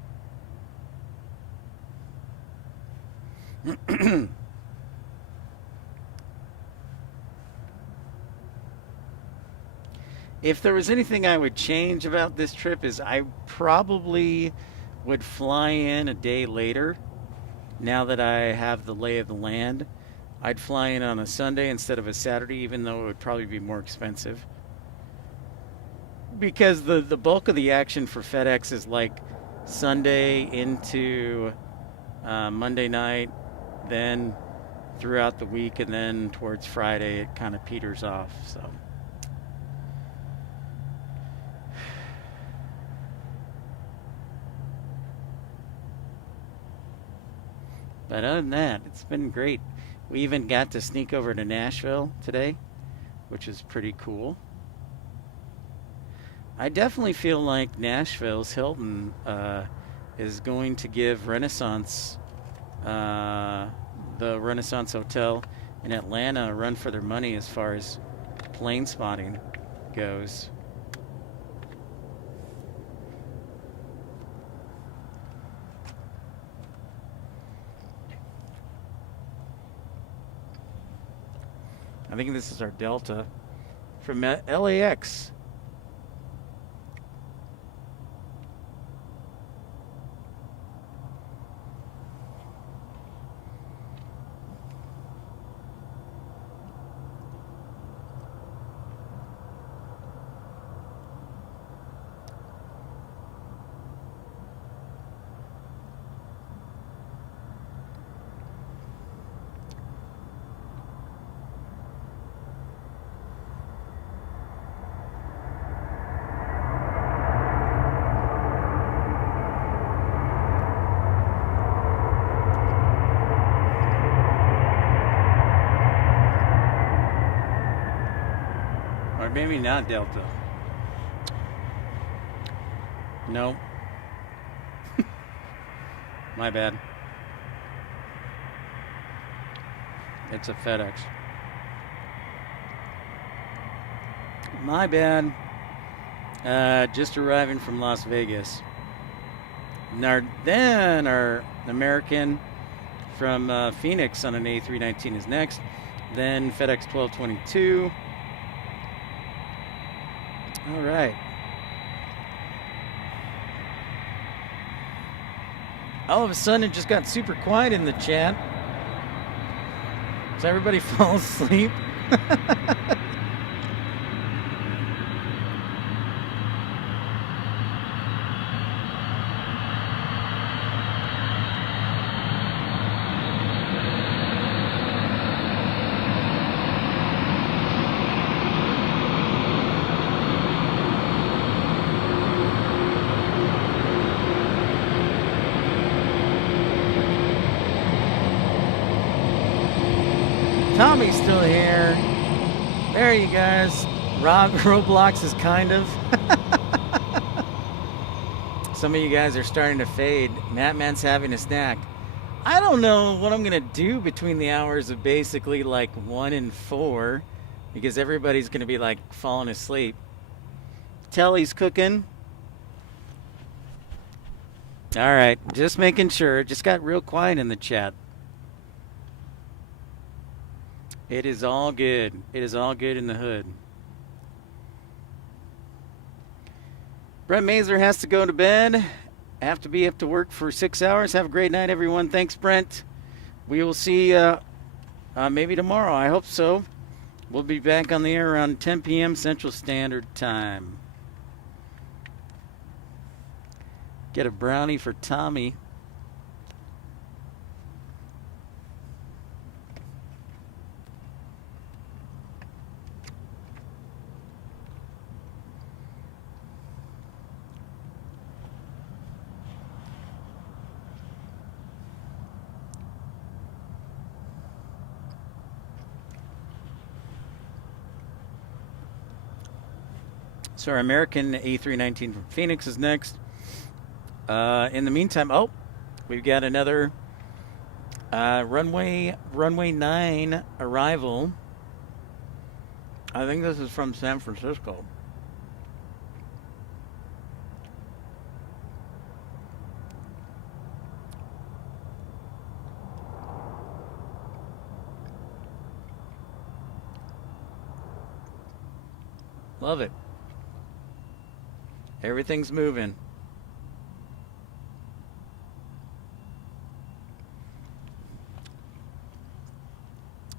If there was anything I would change about this trip is I probably would fly in a day later. Now that I have the lay of the land, I'd fly in on a Sunday instead of a Saturday, even though it would probably be more expensive. Because the bulk of the action for FedEx is like Sunday into Monday night, then throughout the week, and then towards Friday it kind of peters off. So. But other than that, it's been great. We even got to sneak over to Nashville today, which is pretty cool. I definitely feel like Nashville's Hilton is going to give Renaissance, the Renaissance Hotel in Atlanta, a run for their money as far as plane spotting goes. I think this is our Delta from LAX. Or maybe not Delta. No. My bad. It's a FedEx. My bad. Just arriving from Las Vegas. Then our American from Phoenix on an A319 is next. Then FedEx 1222. All right. All of a sudden, it just got super quiet in the chat. Does everybody fall asleep? Tommy's still here. There you guys. Roblox is kind of. Some of you guys are starting to fade. Mattman's having a snack. I don't know what I'm going to do between the hours of basically like 1 and 4 because everybody's going to be like falling asleep. Telly's cooking. All right. Just making sure. It just got real quiet in the chat. It is all good. It is all good in the hood. Brent Mazer has to go to bed. Have to be up to work for 6 hours. Have a great night, everyone. Thanks, Brent. We will see maybe tomorrow. I hope so. We'll be back on the air around 10 p.m. Central Standard Time. Get a brownie for Tommy. So our American A319 from Phoenix is next. In the meantime, we've got another runway 9 arrival. I think this is from San Francisco. Love it. Everything's moving.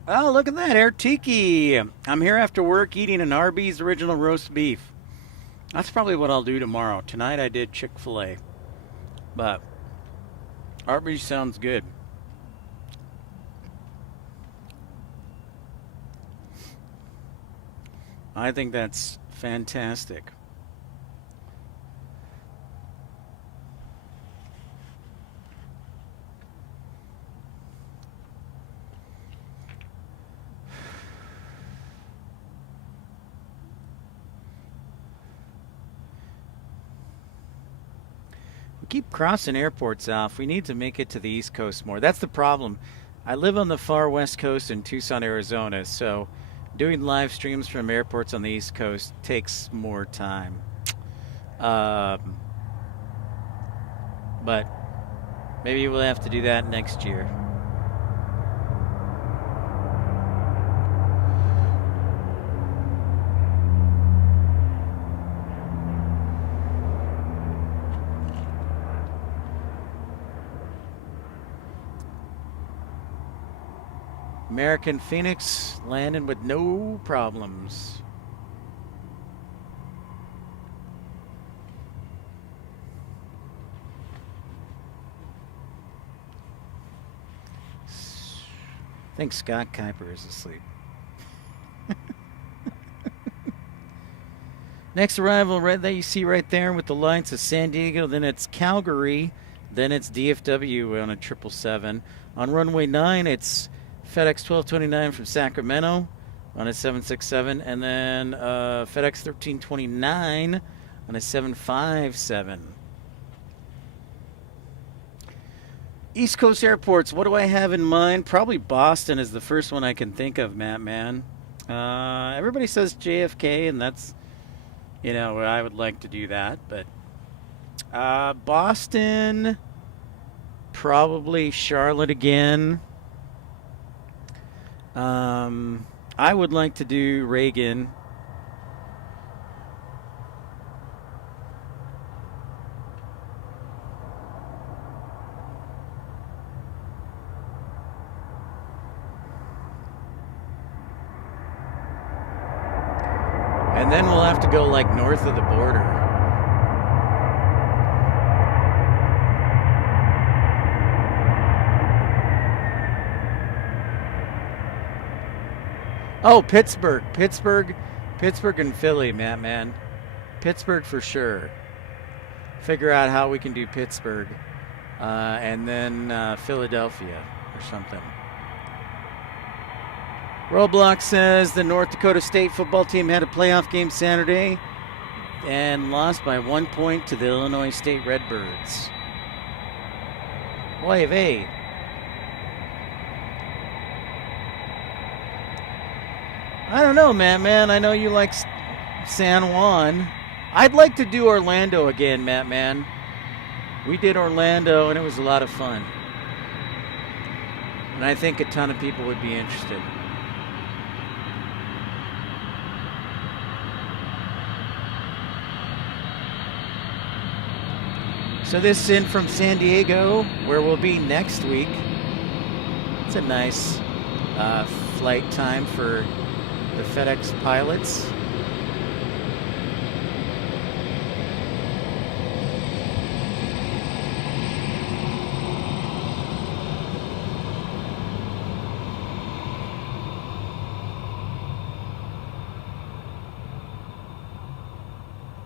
Oh, look at that, Air Tiki. I'm here after work eating an Arby's original roast beef. That's probably what I'll do tomorrow. Tonight I did Chick-fil-A. But Arby's sounds good. I think that's fantastic. Keep crossing airports off. We need to make it to the East Coast more. That's the problem. I live on the far West Coast in Tucson, Arizona, so doing live streams from airports on the East Coast takes more time. But maybe we'll have to do that next year. American Phoenix landing with no problems. I think Scott Kuiper is asleep. Next arrival right that you see right there with the lights is San Diego, then it's Calgary, then it's DFW on a 777. On runway 9, it's FedEx 1229 from Sacramento. on a 767, and then FedEx 1329 on a 757. East Coast airports, what do I have in mind? Probably Boston is the first one I can think of, Matt, man. Everybody says JFK, and that's, I would like to do that. But Boston, probably Charlotte again. I would like to do Reagan. And then we'll have to go like north of the border. Oh, Pittsburgh and Philly, man. Pittsburgh for sure. Figure out how we can do Pittsburgh, and then Philadelphia or something. Roblox says the North Dakota State football team had a playoff game Saturday and lost by 1 point to the Illinois State Redbirds. Boy, hey. I don't know, man. I know you like San Juan. I'd like to do Orlando again, man. We did Orlando, and it was a lot of fun. And I think a ton of people would be interested. So this is in from San Diego, where we'll be next week. It's a nice flight time for the FedEx pilots.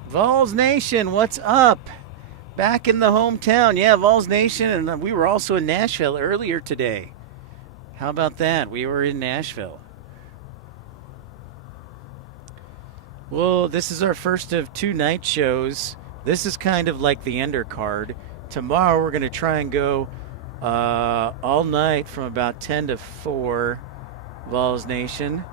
Vols Nation, what's up? Back in the hometown. Yeah, Vols Nation, and we were also in Nashville earlier today. How about that? We were in Nashville. Well, this is our first of 2 night shows. This is kind of like the undercard. Tomorrow we're going to try and go all night from about 10 to 4, Vols Nation.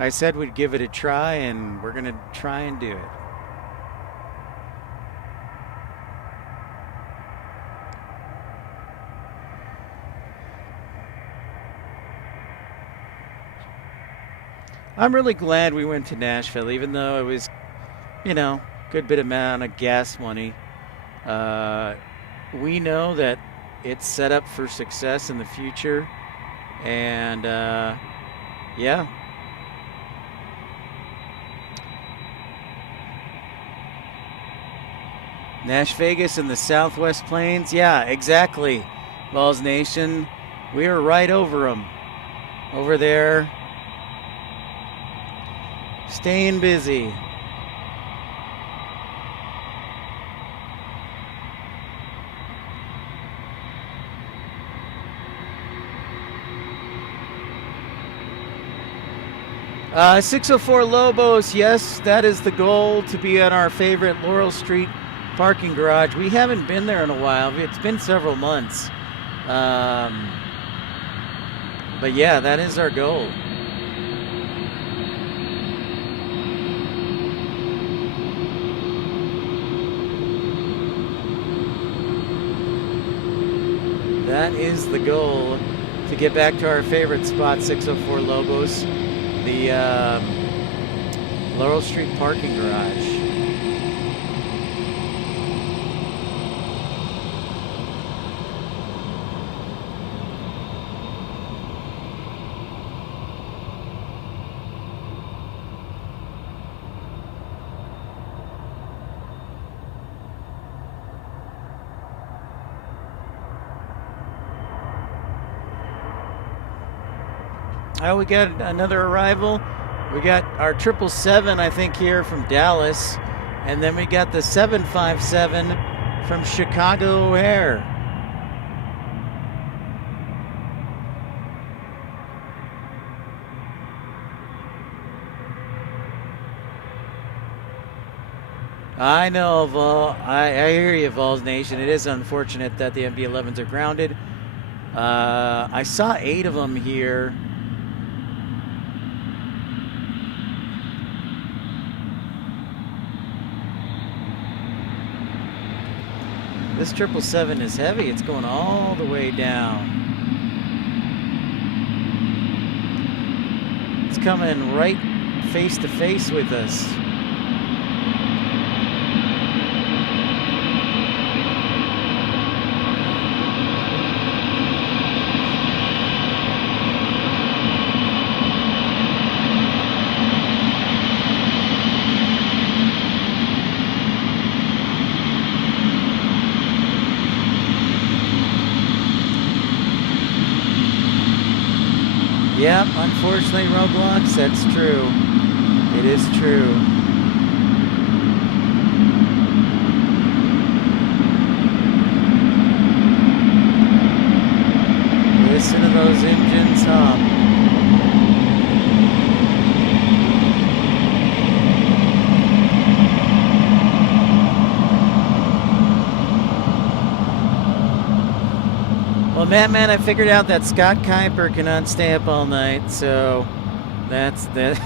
I said we'd give it a try, and we're going to try and do it. I'm really glad we went to Nashville, even though it was, good bit amount of gas money. We know that it's set up for success in the future, and yeah. Nash Vegas in the Southwest Plains. Yeah, exactly. Vols Nation. We were right over them. Over there. Staying busy. Uh, 604 Lobos. Yes, that is the goal, to be at our favorite Laurel Street parking garage. We haven't been there in a while. It's been several months. But yeah, that is our goal. That is the goal, to get back to our favorite spot, 604 Lobos, the Laurel Street parking garage. Oh, we got another arrival. We got our 777, I think, here from Dallas. And then we got the 757 from Chicago O'Hare. I know, Vol. I hear you, Vols Nation. It is unfortunate that the MB-11s are grounded. I saw 8 of them here. This 777 is heavy. It's going all the way down. It's coming right face to face with us. Yep, unfortunately, Roblox, that's true. It is true. Listen to those engines hum. Well, man, I figured out that Scott Kuiper cannot stay up all night, so that's good.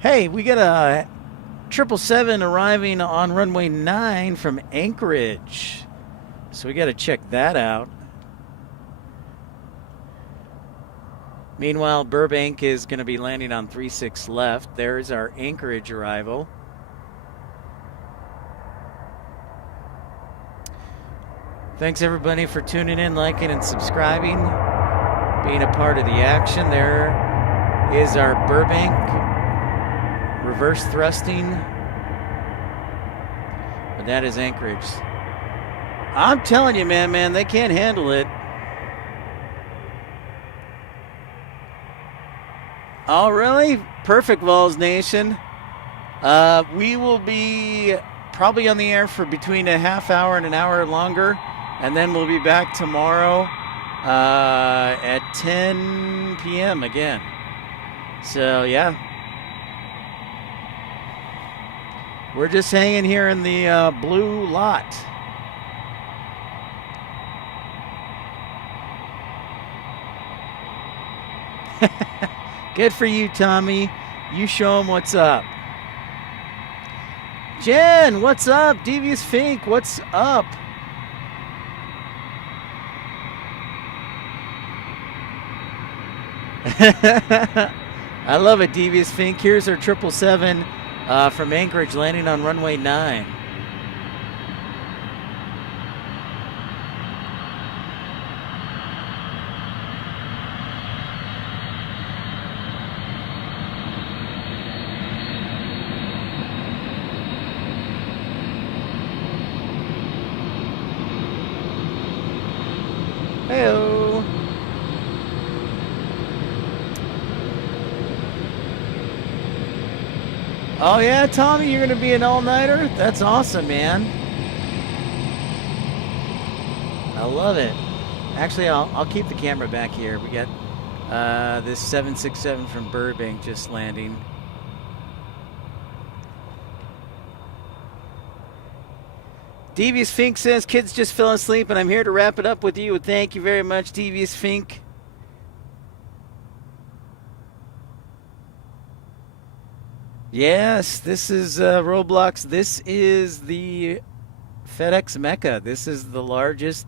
Hey, we got a 777 arriving on runway 9 from Anchorage, so we got to check that out. Meanwhile, Burbank is going to be landing on 36 left. There's our Anchorage arrival. Thanks, everybody, for tuning in, liking, and subscribing, being a part of the action. There is our Burbank reverse thrusting. But that is Anchorage. I'm telling you, man, they can't handle it. Oh, really? Perfect, Vols Nation. We will be probably on the air for between a half hour and an hour longer, and then we'll be back tomorrow at 10 p.m. again. So, yeah. We're just hanging here in the blue lot. Good for you, Tommy. You show them what's up. Jen, what's up? Devious Fink, what's up? I love it, Devious Fink. Here's our 777 from Anchorage landing on runway 9. Hey-o. Oh, yeah, Tommy, you're going to be an all-nighter? That's awesome, man. I love it. Actually, I'll keep the camera back here. We got this 767 from Burbank just landing. Devious Fink says, kids just fell asleep, and I'm here to wrap it up with you. Thank you very much, Devious Fink. Yes, this is Roblox. This is the FedEx Mecca. This is the largest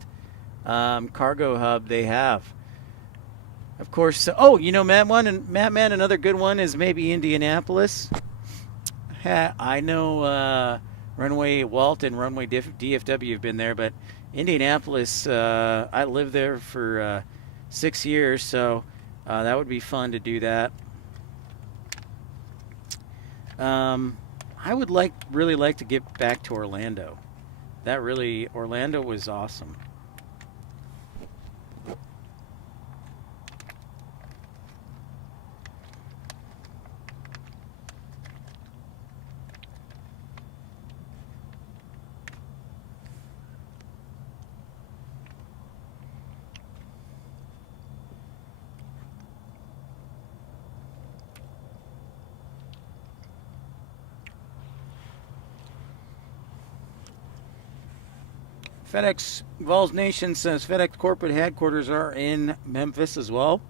cargo hub they have. Of course, oh, you know, Mattman, another good one is maybe Indianapolis. I know Runway Walt and Runway DFW have been there, but Indianapolis, I lived there for 6 years, so that would be fun to do that. I would really like to get back to Orlando. Orlando was awesome. FedEx Vols Nation says FedEx corporate headquarters are in Memphis as well.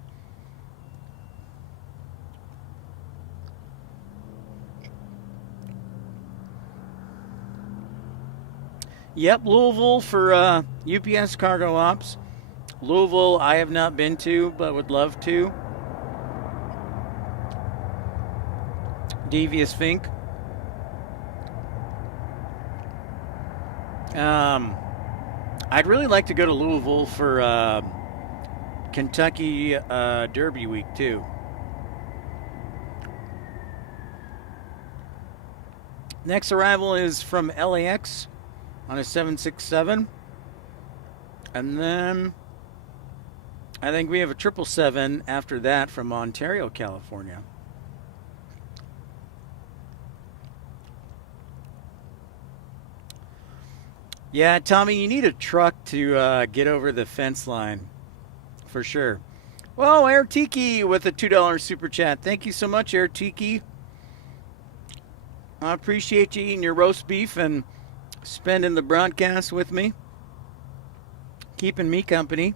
Yep, Louisville for UPS cargo ops. Louisville, I have not been to, but would love to. Devious Fink. I'd really like to go to Louisville for Kentucky Derby week too. Next arrival is from LAX on a 767. And then I think we have a 777 after that from Ontario, California. Yeah, Tommy, you need a truck to get over the fence line, for sure. Well, Air Tiki with a $2 super chat. Thank you so much, Air Tiki. I appreciate you eating your roast beef and spending the broadcast with me, keeping me company.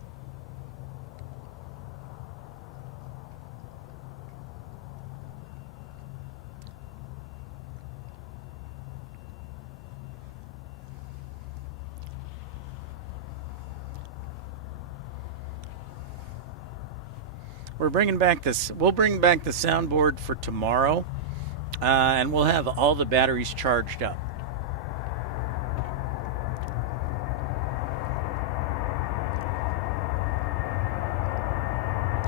We'll bring back the soundboard for tomorrow, and we'll have all the batteries charged up.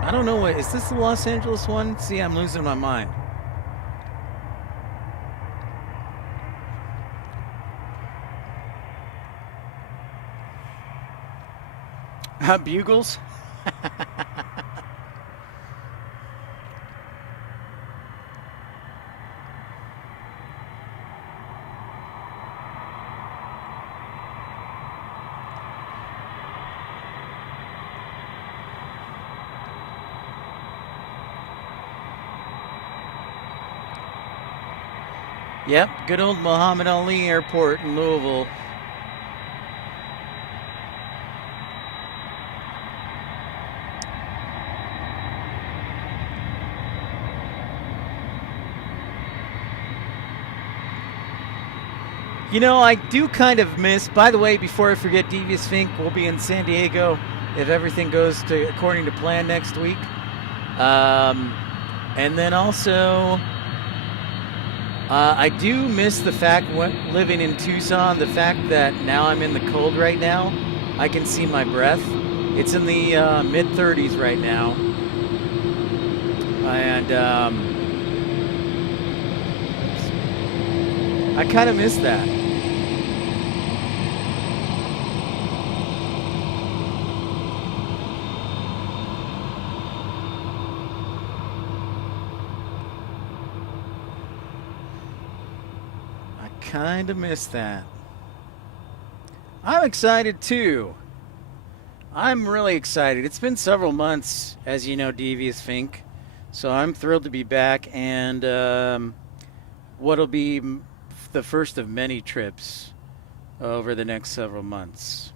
I don't know what is this, the Los Angeles one? See, I'm losing my mind. Bugles. Yep, good old Muhammad Ali Airport in Louisville. You know, I do kind of miss, by the way, before I forget, Devious Fink will be in San Diego if everything goes according to plan next week. And then also, I do miss the fact, living in Tucson, the fact that now I'm in the cold right now. I can see my breath. It's in the mid-30s right now. And I kind of miss that. Kind of miss that. I'm excited too. I'm really excited. It's been several months, as you know, Devious Fink. So I'm thrilled to be back, and what'll be the first of many trips over the next several months.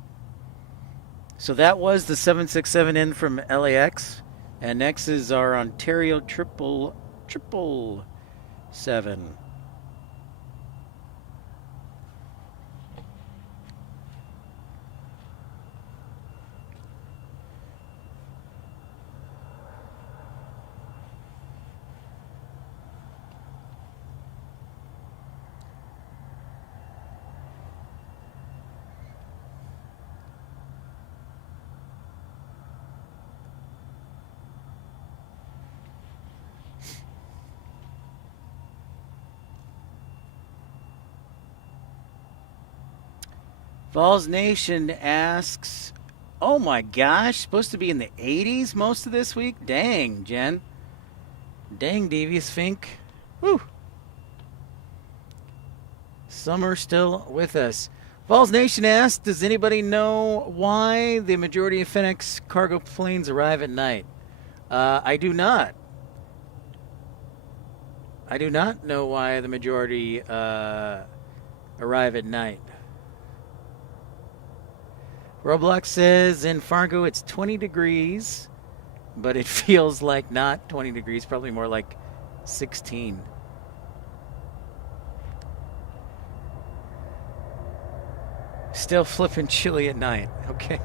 So that was the 767 from LAX, and next is our Ontario 777. Vols Nation asks, oh my gosh, supposed to be in the 80s most of this week? Dang, Jen. Dang, Devious Fink. Whew. Summer still with us. Vols Nation asks, does anybody know why the majority of FedEx cargo planes arrive at night? I do not. I do not know why the majority arrive at night. Roblox says in Fargo it's 20 degrees, but it feels like not 20 degrees, probably more like 16. Still flipping chilly at night. Okay.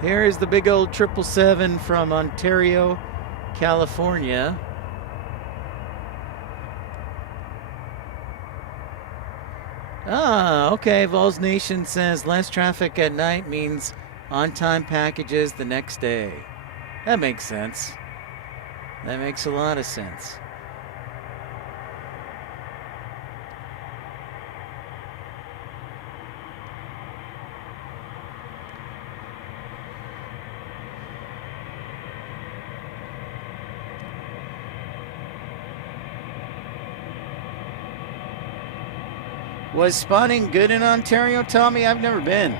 Here is the big old 777 from Ontario, California. Ah, okay. Vols Nation says less traffic at night means on-time packages the next day. That makes sense. That makes a lot of sense. Was spawning good in Ontario, Tommy? I've never been.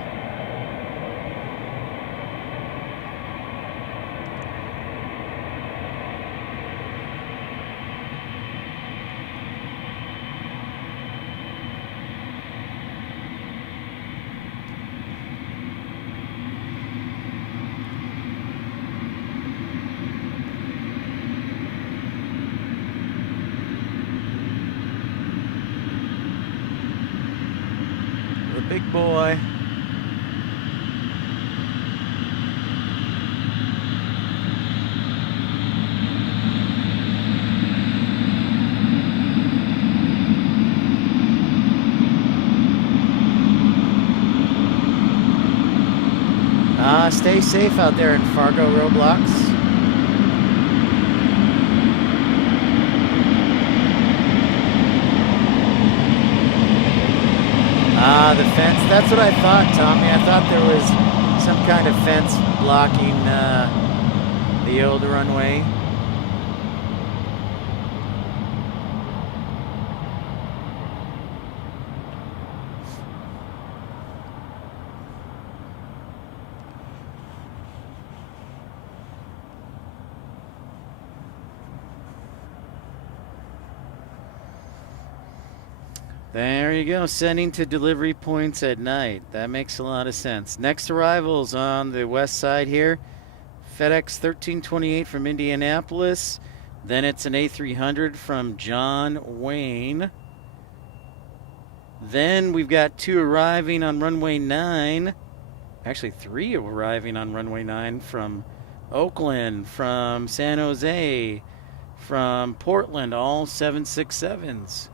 Big boy. Stay safe out there in Fargo, Roblox. The fence. That's what I thought, Tommy. I thought there was some kind of fence blocking the old runway. There you go, sending to delivery points at night. That makes a lot of sense. Next arrivals on the west side here. FedEx 1328 from Indianapolis. Then it's an A300 from John Wayne. Then we've got 2 arriving on runway 9. Actually, 3 arriving on runway 9 from Oakland, from San Jose, from Portland, all 767s.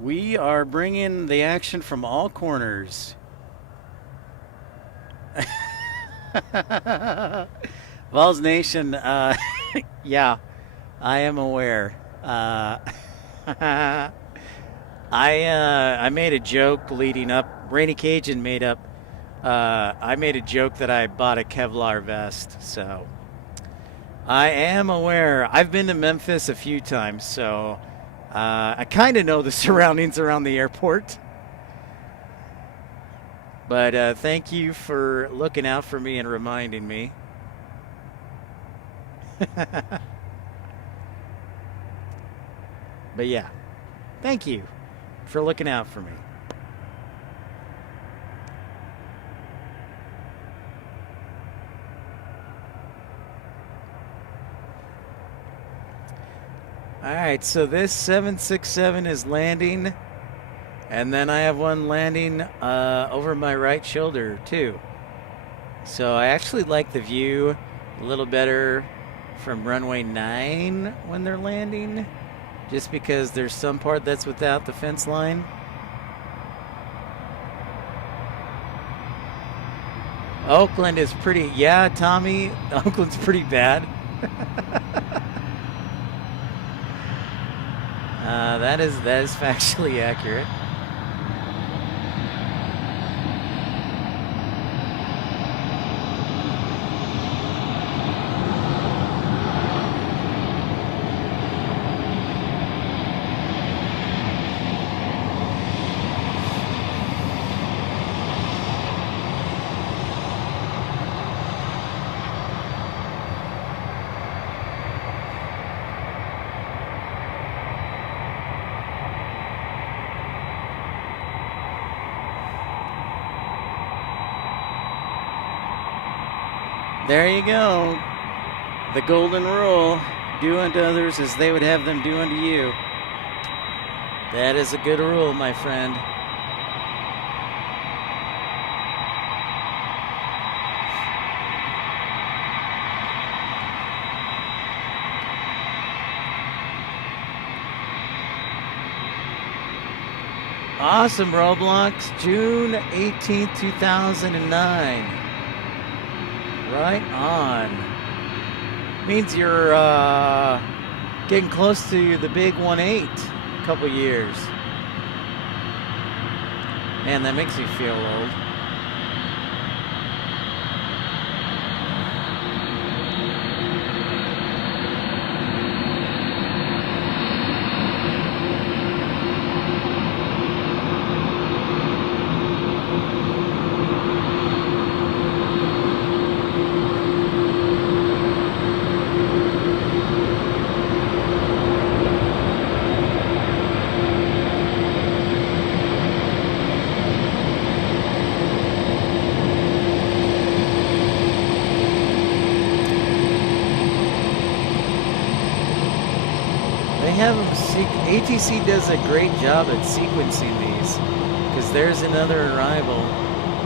We are bringing the action from all corners. Vols Nation, yeah, I am aware. I made a joke leading up. Rainy Cajun made up. I made a joke that I bought a Kevlar vest, so I am aware. I've been to Memphis a few times, so I kind of know the surroundings around the airport. But thank you for looking out for me and reminding me. But yeah, thank you for looking out for me. All right, so this 767 is landing, and then I have one landing over my right shoulder too. So I actually like the view a little better from runway 9 when they're landing, just because there's some part that's without the fence line. Oakland is pretty, yeah, Tommy, Oakland's pretty bad. That is factually accurate. There you go. The golden rule. Do unto others as they would have them do unto you. That is a good rule, my friend. Awesome, Roblox. June 18th, 2009. Right on. Means you're getting close to the big 1-8 a couple years. Man, that makes me feel old. ATC does a great job at sequencing these, because there's another arrival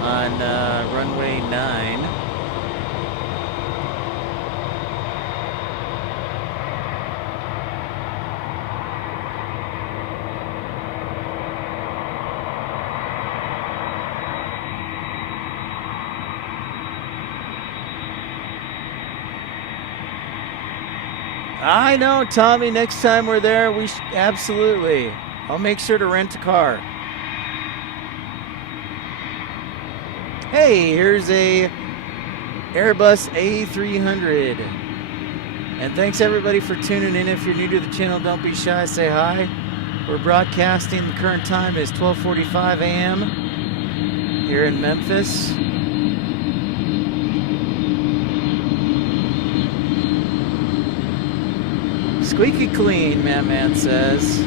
on runway 9. I know, Tommy. Next time we're there, we absolutely. I'll make sure to rent a car. Hey, here's a Airbus A300. And thanks everybody for tuning in. If you're new to the channel, don't be shy. Say hi. We're broadcasting. The current time is 12:45 a.m. here in Memphis. Squeaky clean, Man says.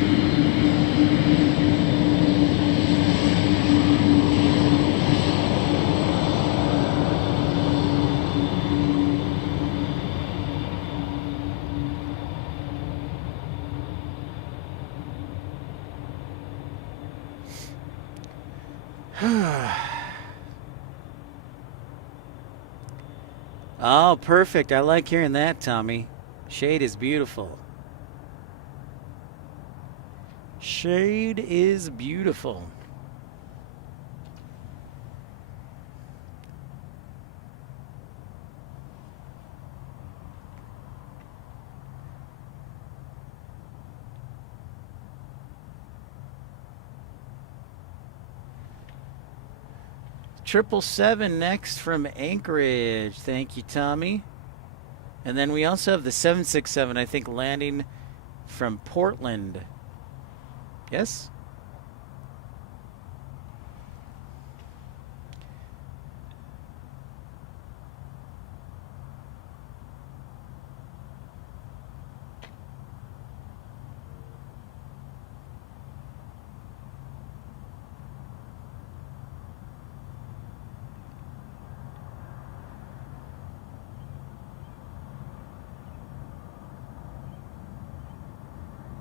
Oh, perfect. I like hearing that, Tommy. Shade is beautiful. Shade is beautiful. Triple 7 next from Anchorage. Thank you, Tommy. And then we also have the 767, I think, landing from Portland. Yes?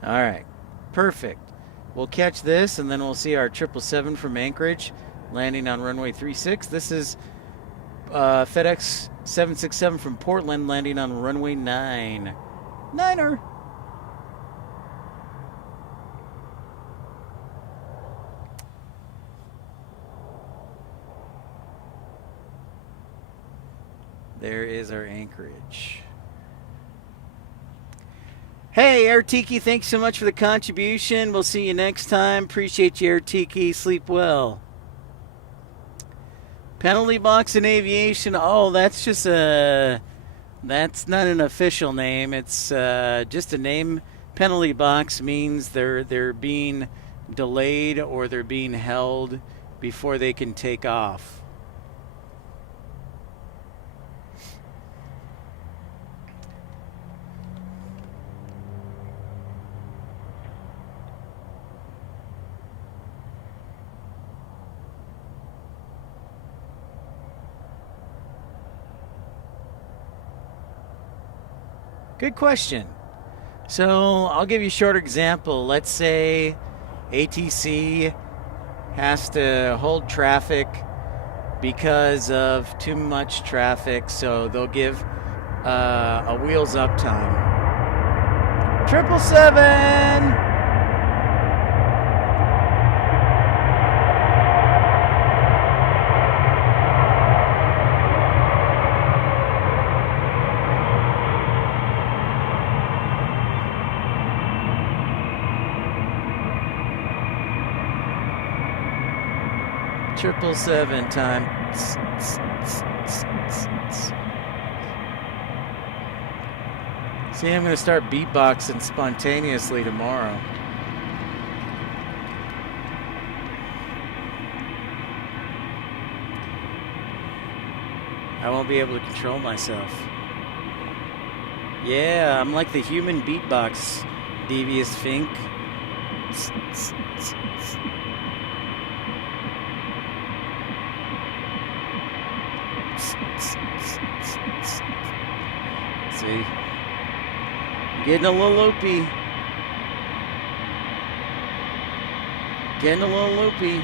All right. Perfect. We'll catch this, and then we'll see our 777 from Anchorage landing on runway 36. This is FedEx 767 from Portland landing on runway 9. Niner. There is our Anchorage. Hey, Air Tiki, thanks so much for the contribution. We'll see you next time. Appreciate you, Air Tiki. Sleep well. Penalty box in aviation. Oh, that's just a... That's not an official name. It's just a name. Penalty box means they're being delayed or they're being held before they can take off. Good question. So I'll give you a short example. Let's say ATC has to hold traffic because of too much traffic, so they'll give a wheels up time. 777! Triple seven time. See, I'm going to start beatboxing spontaneously tomorrow. I won't be able to control myself. Yeah, I'm like the human beatbox, Devious Fink. See? Getting a little loopy. Getting a little loopy.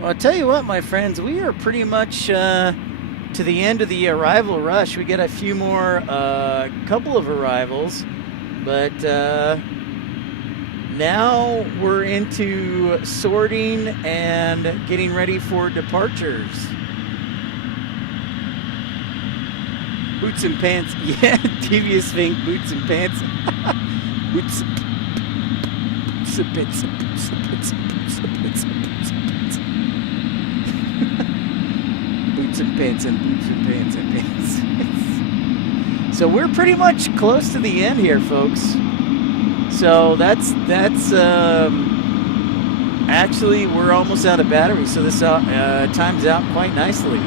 Well, I'll tell you what, my friends, we are pretty much to the end of the arrival rush. We get a few more, couple of arrivals, but now we're into sorting and getting ready for departures. Boots and pants. Yeah, Devious Fink, boots and pants. Boots and pants. Boots and pants and boots and pants and pants. So we're pretty much close to the end here, folks. So that's actually we're almost out of battery, so this times out quite nicely.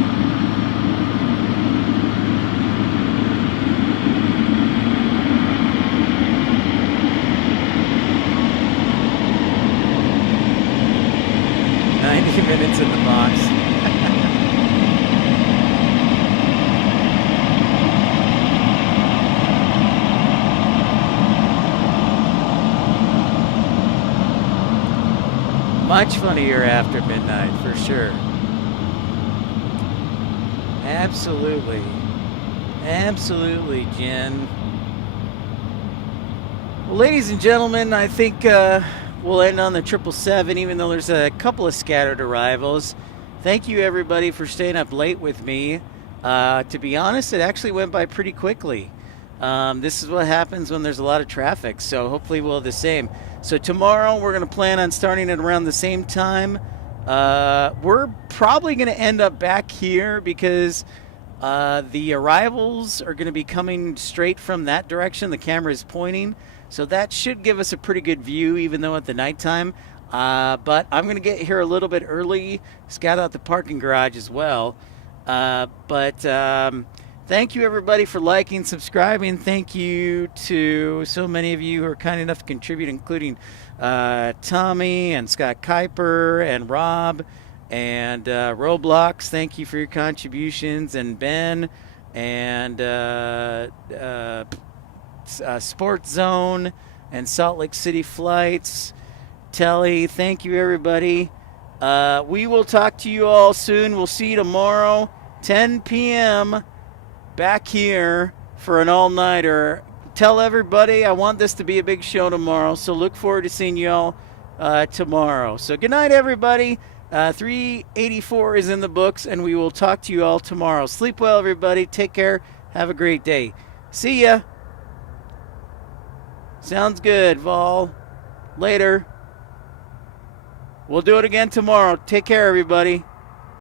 Minutes in the box. Much funnier after midnight, for sure. Absolutely. Absolutely, Jen. Well, ladies and gentlemen, I think we'll end on the 777, even though there's a couple of scattered arrivals. Thank you, everybody, for staying up late with me. To be honest, it actually went by pretty quickly. This is what happens when there's a lot of traffic, so hopefully we'll have the same. So tomorrow we're going to plan on starting at around the same time. We're probably going to end up back here because the arrivals are going to be coming straight from that direction. The camera is pointing. So that should give us a pretty good view, even though at the nighttime. But I'm going to get here a little bit early, scout out the parking garage as well. Thank you, everybody, for liking, subscribing. Thank you to so many of you who are kind enough to contribute, including Tommy and Scott Kuiper and Rob and Roblox. Thank you for your contributions. And Ben and Sports Zone and Salt Lake City Flights. Telly, thank you, everybody. We will talk to you all soon. We'll see you tomorrow, 10 p.m., back here for an all-nighter. Tell everybody I want this to be a big show tomorrow, so look forward to seeing you all tomorrow. So good night, everybody. 384 is in the books, and we will talk to you all tomorrow. Sleep well, everybody. Take care. Have a great day. See ya. Sounds good, Vol. Later. We'll do it again tomorrow. Take care, everybody.